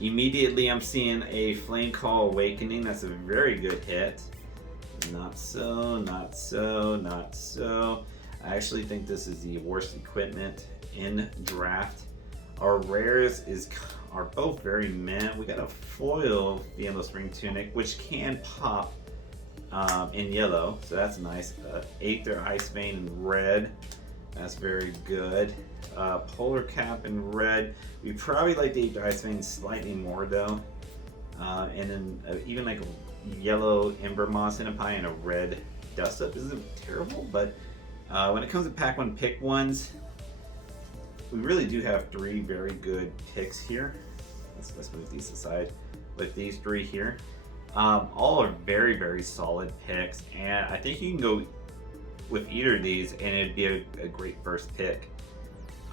Immediately I'm seeing a Flame Call Awakening. That's a very good hit. Not so. I actually think this is the worst equipment in draft. Our rares are both very meh. We got a foil Yellow Spring Tunic, which can pop in yellow, so that's nice. Aether Ice Vein in red. That's very good. Polar Cap in red. We probably like the Aether Ice Vein slightly more though. And then even like a yellow Ember Moss in a pie and a red Dust Up isn't terrible, but when it comes to pack 1 pick ones, we really do have 3 very good picks here. Let's move these aside. With these 3 here, all are very, very solid picks, and I think you can go with either of these and it'd be a great first pick.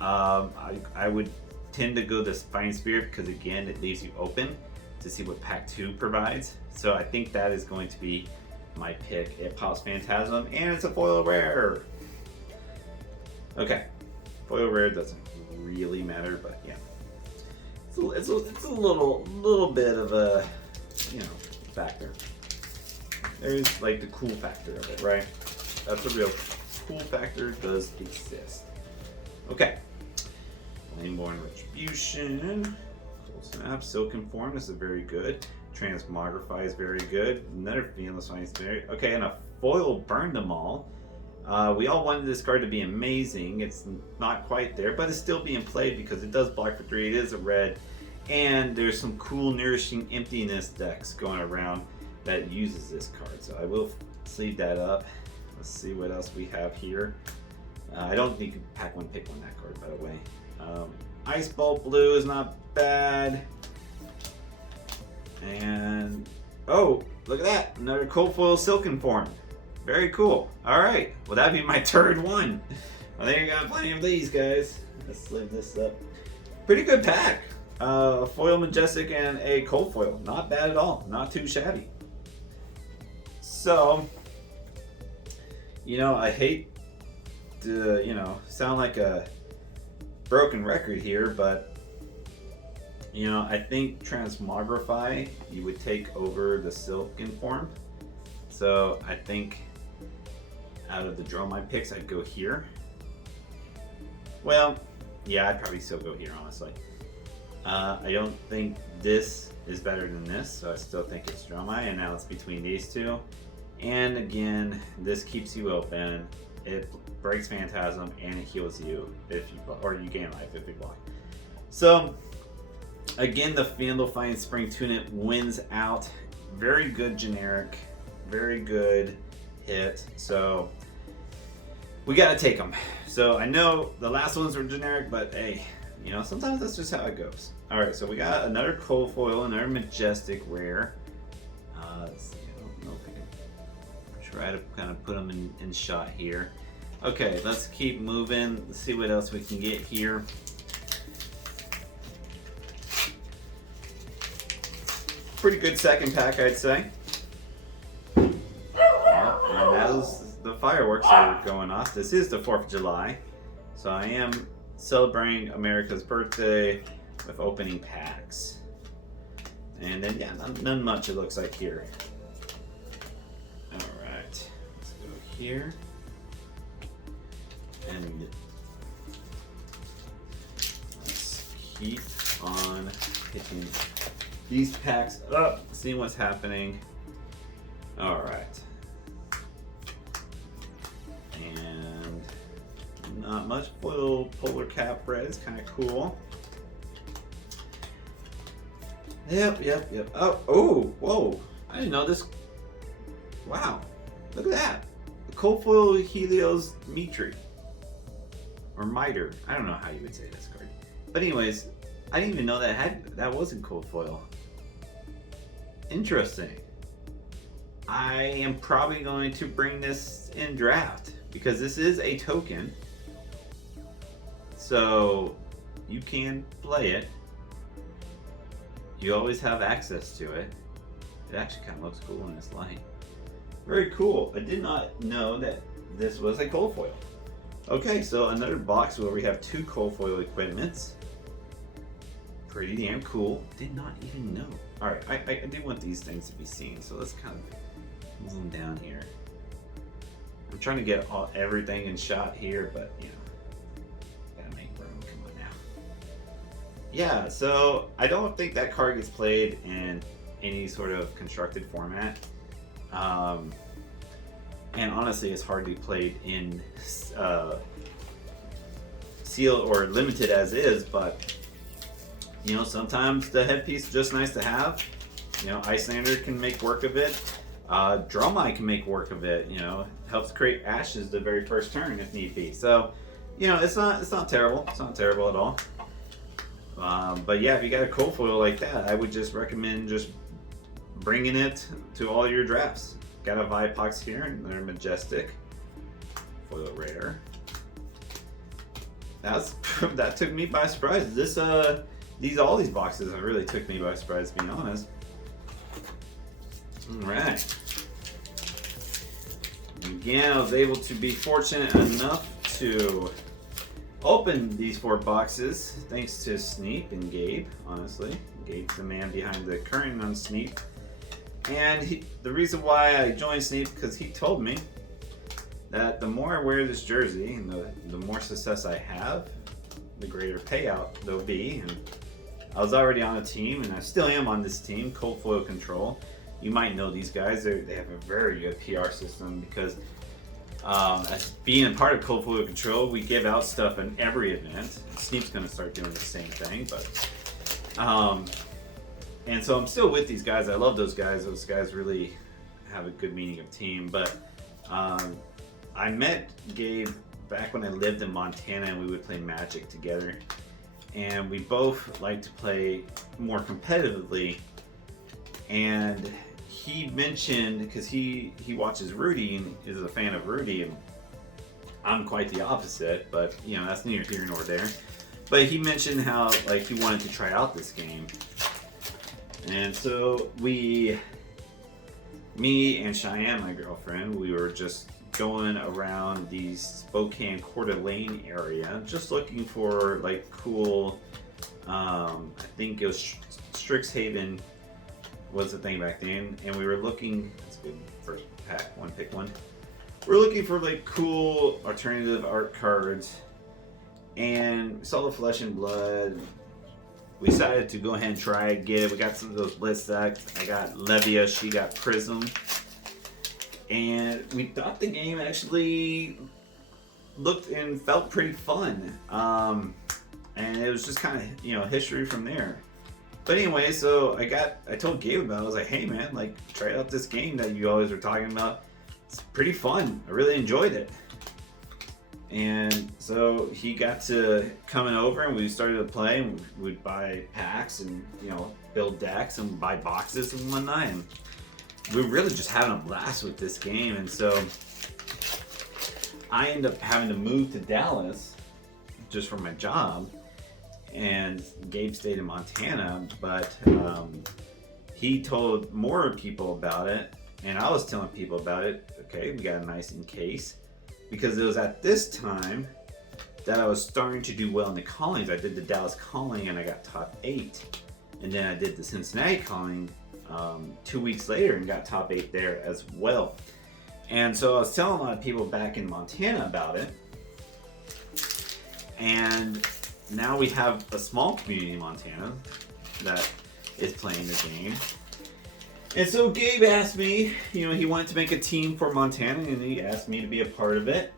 I would tend to go this Fine Spirit because again, it leaves you open to see what pack 2 provides. So I think that is going to be my pick. It pops Phantasm and it's a foil rare. Okay, foil rare doesn't really matter, but yeah, it's a little bit of a, you know, factor. There's like the cool factor of it, right? That's a real cool factor, does exist. Okay, Flameborn Retribution, Full Snap, Silken Form, this is very good. Transmogrify is very good. Another Fearless Fine Spirit. Okay, and a foil burned them all. We all wanted this card to be amazing. It's not quite there, but it's still being played because it does block for 3. It is a red, and there's some cool Nourishing Emptiness decks going around that uses this card. So I will sleeve that up. Let's see what else we have here. I don't think you can pack one, pick one, that card, by the way. Ice Bolt Blue is not bad. And, oh, look at that. Another Cold Foil Silken Form. Very cool. Alright, well that'd be my third one. I think I got plenty of these, guys. Let's sleeve this up. Pretty good pack. A Foil Majestic and a Cold Foil. Not bad at all. Not too shabby. So, you know, I hate to, you know, sound like a broken record here, but, you know, I think Transmogrify, you would take over the Silken Form. So I think out of the Dauernheim picks, I'd go here. Well, yeah, I'd probably still go here, honestly. I don't think this is better than this, so I still think it's Dauernheim, and now it's between these two. And again, this keeps you open. It breaks Phantasm, and it heals you if you block, or you gain life if you block. So, again, the Vandalfine Spring Tunic wins out. Very good generic, very good hit. So, we gotta take them. So, I know the last ones were generic, but hey, you know, sometimes that's just how it goes. Alright, so we got another Cold Foil, another Majestic Rare. Let's see, I don't know if I can try to kind of put them in shot here. Okay, let's keep moving. Let's see what else we can get here. Pretty good second pack, I'd say. And as the fireworks are going off, this is the 4th of July. So I am celebrating America's birthday with opening packs. And then, yeah, none much it looks like here. Alright, let's go here. And let's keep on picking these packs up, seeing what's happening. Alright. And not much. Little Polar Cap Red is kind of cool. Yep. Oh, whoa. I didn't know this. Wow. Look at that. The Cold Foil Helios Mitri. Or Miter. I don't know how you would say this card. But anyways, I didn't even know that wasn't Cold Foil. Interesting. I am probably going to bring this in draft because this is a token. So you can play it. You always have access to it. It actually kind of looks cool in this light. Very cool. I did not know that this was a Cold Foil. Okay, so another box where we have 2 Cold Foil equipments. Pretty damn cool. Did not even know. Alright, I do want these things to be seen, so let's kind of move them down here. I'm trying to get everything in shot here, but you know, gotta make room. Come on now. Yeah, so I don't think that card gets played in any sort of constructed format. And honestly, it's hardly played in sealed or limited as is, but you know, sometimes the headpiece is just nice to have. You know, Icelander can make work of it. Dauernheim can make work of it. You know, helps create ashes the very first turn if need be. So, you know, it's not terrible. It's not terrible at all. But yeah, if you got a Cold Foil like that, I would just recommend just bringing it to all your drafts. Got a Vipox here, and they're Majestic. Foil Rare. That took me by surprise. All these boxes really took me by surprise, to be honest. Alright. Again, I was able to be fortunate enough to open these 4 boxes thanks to Sneep and Gabe, honestly. Gabe's the man behind the current on Sneep. And the reason why I joined Sneep, because he told me that the more I wear this jersey and the more success I have, the greater payout there'll be. And I was already on a team, and I still am on this team, Cold Foil Control. you might know these guys. They have a very good PR system because as being a part of Cold Foil Control, we give out stuff in every event. Sneep's going to start doing the same thing, but and so I'm still with these guys. I love those guys. Those guys really have a good meaning of team. But I met Gabe back when I lived in Montana, and we would play Magic together. And we both like to play more competitively. And he mentioned, because he watches Rudy and is a fan of Rudy, and I'm quite the opposite, but you know, that's neither here nor there. But he mentioned how like he wanted to try out this game. And so me and Cheyenne, my girlfriend, we were just going around the Spokane Coeur d'Alene area, just looking for like cool, I think it was Strixhaven was the thing back then, and we were looking, that's a good first pack, pick one. We're looking for like cool alternative art cards, and we saw the Flesh and Blood. We decided to go ahead and try it, get it. We got some of those Blitz decks. I got Levia, she got Prism. And we thought the game actually looked and felt pretty fun. And it was just kind of, you know, history from there. But anyway, so I told Gabe about it. I was like, hey man, like try out this game that you always were talking about. It's pretty fun. I really enjoyed it. And so he got to coming over, and we started to play, and we'd buy packs and, you know, build decks and buy boxes and whatnot. And we were really just having a blast with this game. And so I ended up having to move to Dallas just for my job, and Gabe stayed in Montana, but he told more people about it, and I was telling people about it. Okay, we got a nice encase. Because it was at this time that I was starting to do well in the callings. I did the Dallas calling and I got top 8. And then I did the Cincinnati calling 2 weeks later and got top 8 there as well. And so I was telling a lot of people back in Montana about it. And now we have a small community in Montana that is playing the game. And so Gabe asked me, you know, he wanted to make a team for Montana, and he asked me to be a part of it.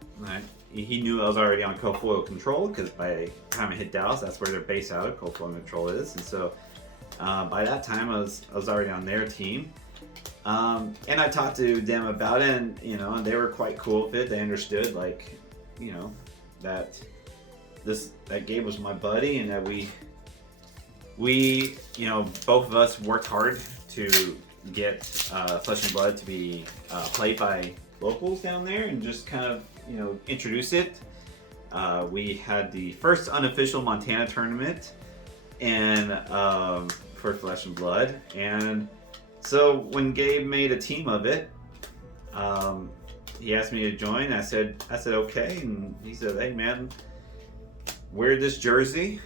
He knew I was already on Cold Foil Control, because by the time I hit Dallas, that's where they're based out of, Cold Foil Control is. And so by that time, I was already on their team. And I talked to them about it, and, you know, and they were quite cool with it. They understood, like, you know, that Gabe was my buddy, and that we, you know, both of us worked hard to get Flesh and Blood to be played by locals down there, and just kind of, you know, introduce it. We had the first unofficial Montana tournament and for Flesh and Blood, and so when Gabe made a team of it, he asked me to join. I said okay, and he said, hey man, wear this jersey,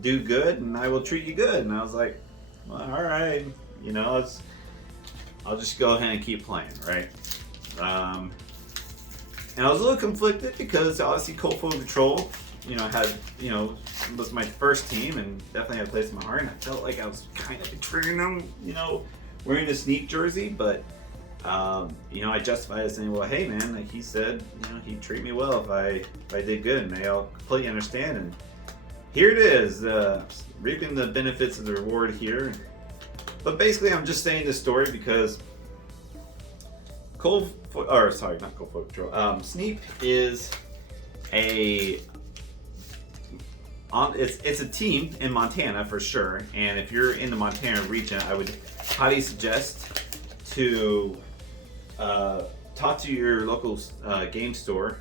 do good, and I will treat you good. And I was like, well, all right, you know, I'll just go ahead and keep playing, right? And I was a little conflicted because obviously Cold Foil Control, you know, was my first team and definitely had a place in my heart. And I felt like I was kind of betraying them, you know, wearing a Sneep jersey. But, you know, I justified it saying, well, hey man, like he said, you know, he'd treat me well if I did good, and they all completely understand. And here it is, reaping the benefits of the reward here. But basically, I'm just saying this story because Sneep is it's a team in Montana for sure. And if you're in the Montana region, I would highly suggest to talk to your local game store.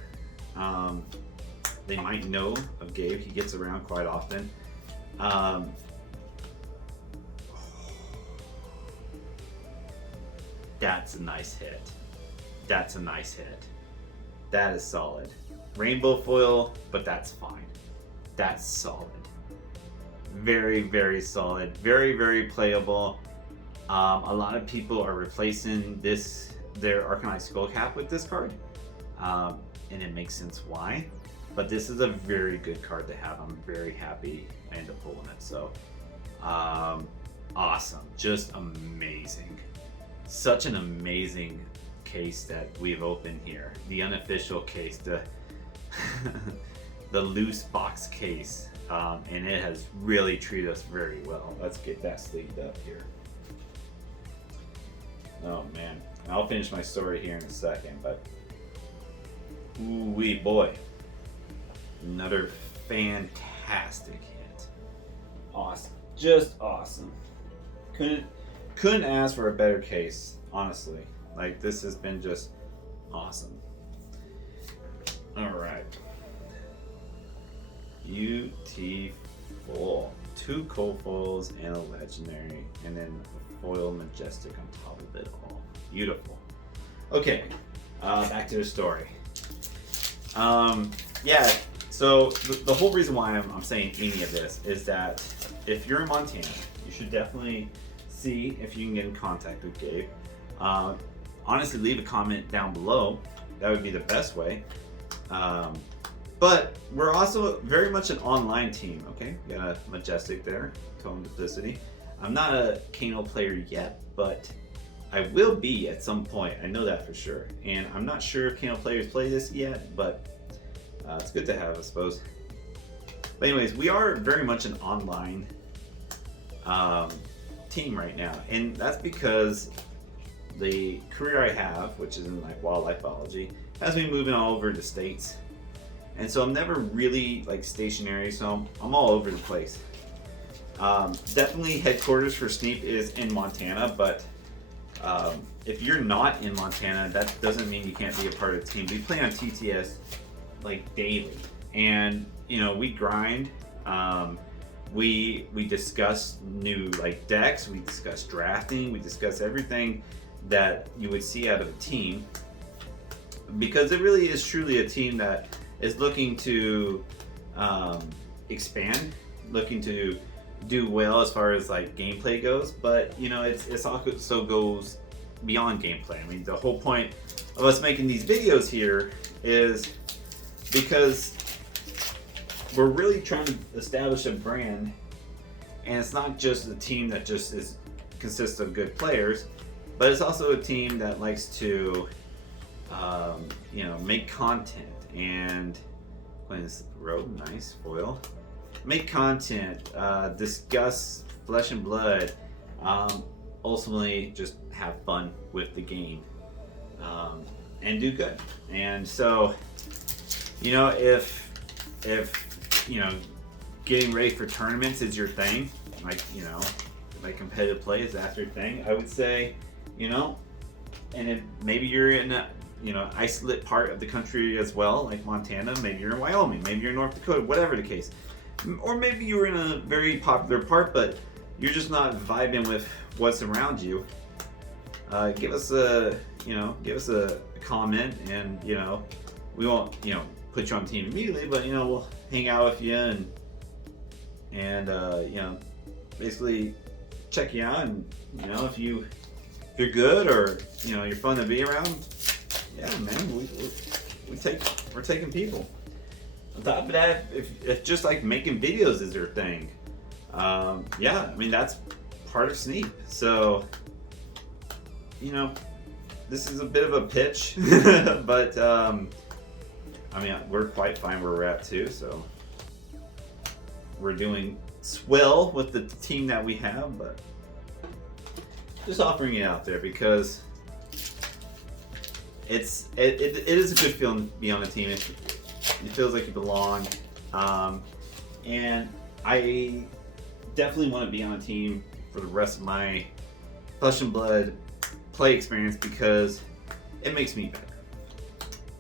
They might know of Gabe. He gets around quite often. That's a nice hit. That's a nice hit. That is solid. Rainbow foil, but that's fine. That's solid. Very, very solid. Very, very playable. A lot of people are replacing their Arcanine Skullcap with this card. And it makes sense why. But this is a very good card to have. I'm very happy I ended up pulling it. So, awesome. Just amazing. such an amazing case that we've opened here. The unofficial case, the the loose box case, and it has really treated us very well. Let's get that sleeved up here. Oh man, I'll finish my story here in a second, but ooh-wee boy, another fantastic hit. Awesome, just awesome. Couldn't ask for a better case, honestly. Like, this has been just awesome. All right, beautiful. 2 cold foils and a legendary, and then a foil majestic on top of it all. Beautiful. Okay, back to the story. Yeah, so the whole reason why I'm saying any of this is that if you're in Montana, you should definitely see if you can get in contact with Gabe. Honestly, leave a comment down below. That would be the best way. But we're also very much an online team, okay? We got a Majestic there, Tone Duplicity. I'm not a Kano player yet, but I will be at some point. I know that for sure. And I'm not sure if Kano players play this yet, but it's good to have, I suppose. But anyways, we are very much an online team right now. And that's because the career I have, which is in like wildlife biology, has me moving all over the states. And so I'm never really like stationary, so I'm all over the place. Definitely headquarters for Sneep is in Montana, but if you're not in Montana, that doesn't mean you can't be a part of the team. We play on TTS like daily, and you know, we grind. We discuss new like decks, we discuss drafting, we discuss everything that you would see out of a team, because it really is truly a team that is looking to expand, looking to do well as far as like gameplay goes, but you know, it's also goes beyond gameplay. I mean, the whole point of us making these videos here is because we're really trying to establish a brand, and it's not just a team that just consists of good players, but it's also a team that likes to you know, make content and playing this robe, nice foil, make content, discuss Flesh and Blood, ultimately just have fun with the game, and do good. And so, you know, if you know, getting ready for tournaments is your thing, like, you know, like competitive play is that's your thing, I would say, you know, and if maybe you're in a, you know, isolate part of the country as well, like Montana, maybe you're in Wyoming, maybe you're in North Dakota, whatever the case, or maybe you're in a very popular part, but you're just not vibing with what's around you. Give us a comment, and you know, we won't, you know, put you on the team immediately, but you know, we'll hang out with you and you know, basically check you out, and you know, if you're good, or you know, you're fun to be around, yeah, man, we're taking people. On top of that, if just like making videos is your thing, yeah, I mean, that's part of Sneep. So, you know, this is a bit of a pitch, but I mean, we're quite fine where we're at too. So we're doing swell with the team that we have, but just offering it out there because it is a good feeling to be on a team. It feels like you belong, and I definitely want to be on a team for the rest of my Flesh and Blood play experience because it makes me better.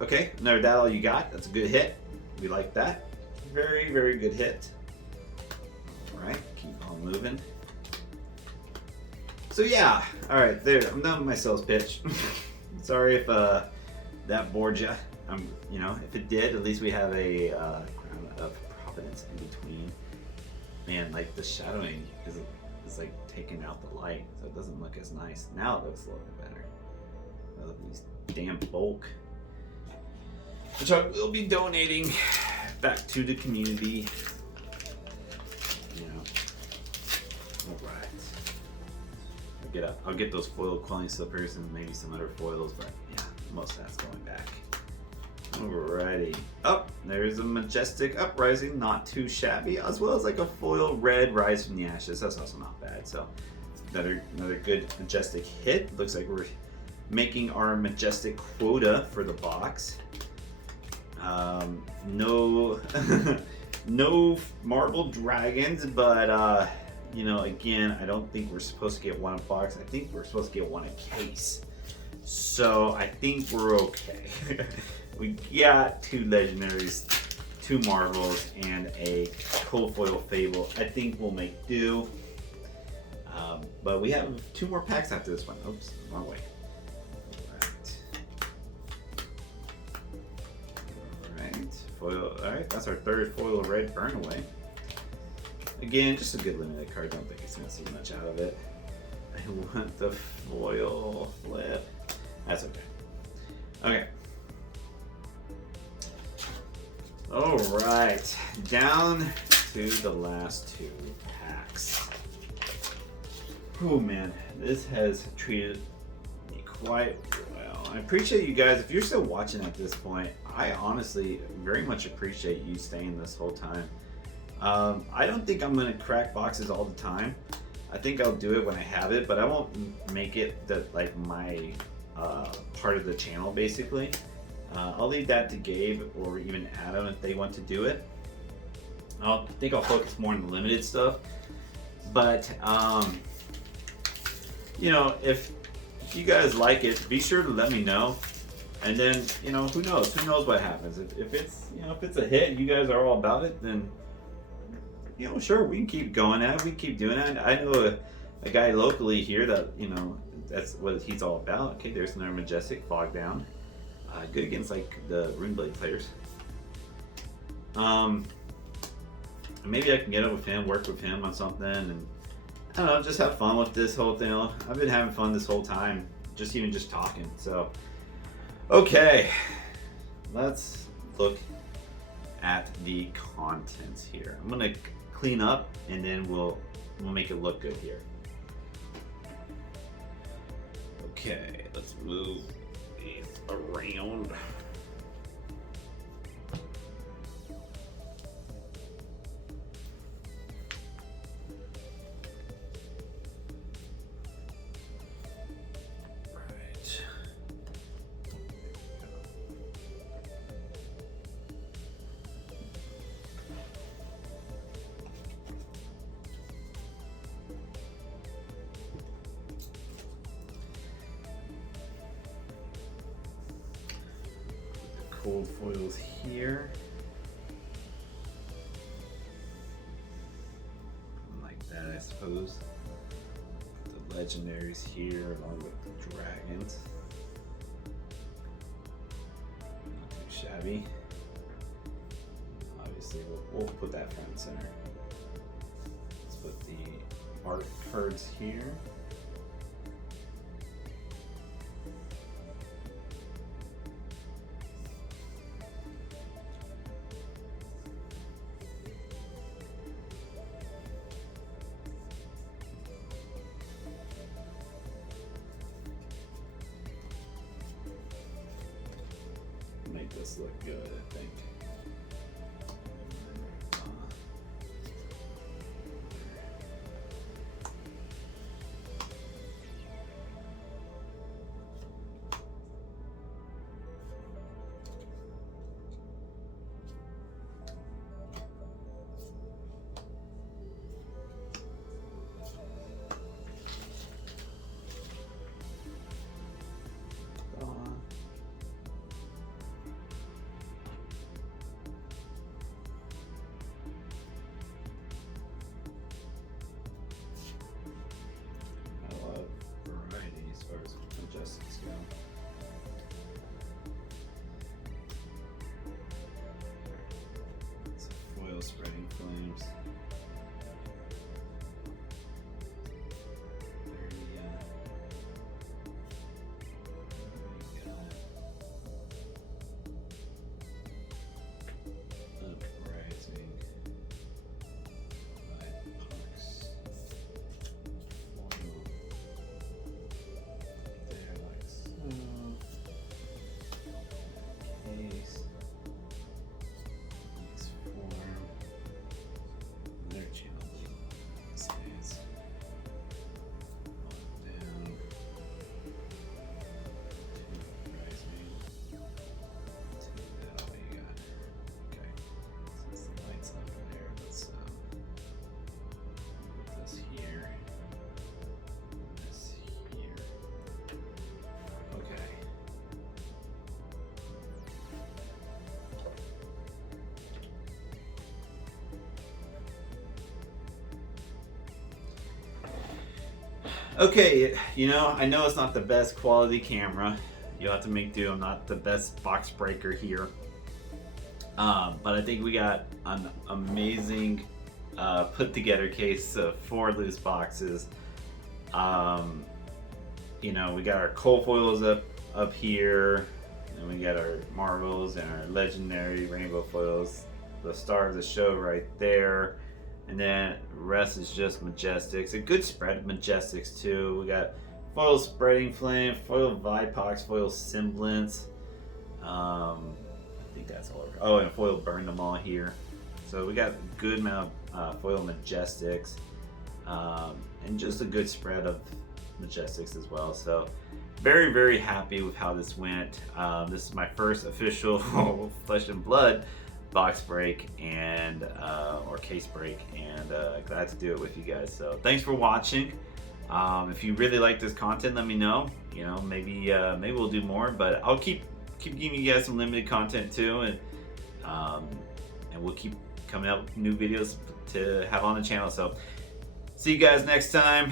Okay, another that all you got. That's a good hit. We like that. Very, very good hit. All right, keep on moving. So yeah, all right, there. I'm done with my sales pitch. Sorry if that bored you. You know, if it did, at least we have a crown of providence in between. Man, like the shadowing is like taking out the light, so it doesn't look as nice. Now it looks a little bit better. I love these damn bulk, which I will be donating back to the community. You know. All right. I'll get those foil quelling slippers and maybe some other foils, but yeah, most of that's going back. Alrighty. Oh, there's a majestic Uprising, not too shabby, as well as like a foil red Rise from the Ashes. That's also not bad. So another good majestic hit. Looks like we're making our majestic quota for the box. No no marble dragons, but you know, again, I don't think we're supposed to get one a box. I think we're supposed to get one a case. So I think we're okay. We got 2 legendaries, 2 marbles, and a cold foil Fable. I think we'll make do. But we have 2 more packs after this one. Oops, wrong way. Alright, foil. Alright, that's our 3rd foil red burn away. Again, just a good limited card. Don't think it's gonna see much out of it. I want the foil flip. That's okay. Okay. Alright, down to the last 2 packs. Oh man, this has treated me quite well. I appreciate you guys. If you're still watching at this point, I honestly very much appreciate you staying this whole time. I don't think I'm going to crack boxes all the time. I think I'll do it when I have it, but I won't make it like my part of the channel basically. I'll leave that to Gabe or even Adam if they want to do it. I think I'll focus more on the limited stuff. But, you know, if you guys like it, be sure to let me know. And then, you know, who knows? Who knows what happens? If it's, you know, if it's a hit and you guys are all about it, then, you know, sure, we can keep going at it. We can keep doing it. I know a guy locally here that, you know, that's what he's all about. Okay, there's another majestic fog down. Good against like the Runeblade players. Maybe I can get up with him, work with him on something, and I don't know, just have fun with this whole thing. I've been having fun this whole time, just talking. So, okay, let's look at the contents here. I'm gonna clean up, and then we'll make it look good here. Okay, let's move these around. Cold foils here. Like that, I suppose. The legendaries here along with the dragons. Not too shabby. Obviously, we'll put that front and center. Let's put the art cards here. Make this look good, I think. Okay, you know, I know it's not the best quality camera. You'll have to make do. I'm not the best box breaker here. But I think we got an amazing put together case of 4 loose boxes. You know, we got our cold foils up here, and we got our marvels and our legendary rainbow foils, the star of the show right there, and then the rest is just majestics. A good spread of majestics too. We got foil spreading flame, foil vipox, foil semblance. I think that's all. Oh, and foil burn them all here. So we got a good amount of foil majestics, and just a good spread of majestics as well. So very, very happy with how this went. This is my first official Flesh and Blood box break and or case break, and glad to do it with you guys. So thanks for watching. If you really like this content, let me know. You know, maybe we'll do more, but I'll keep giving you guys some limited content too, and we'll keep coming out with new videos to have on the channel. So see you guys next time,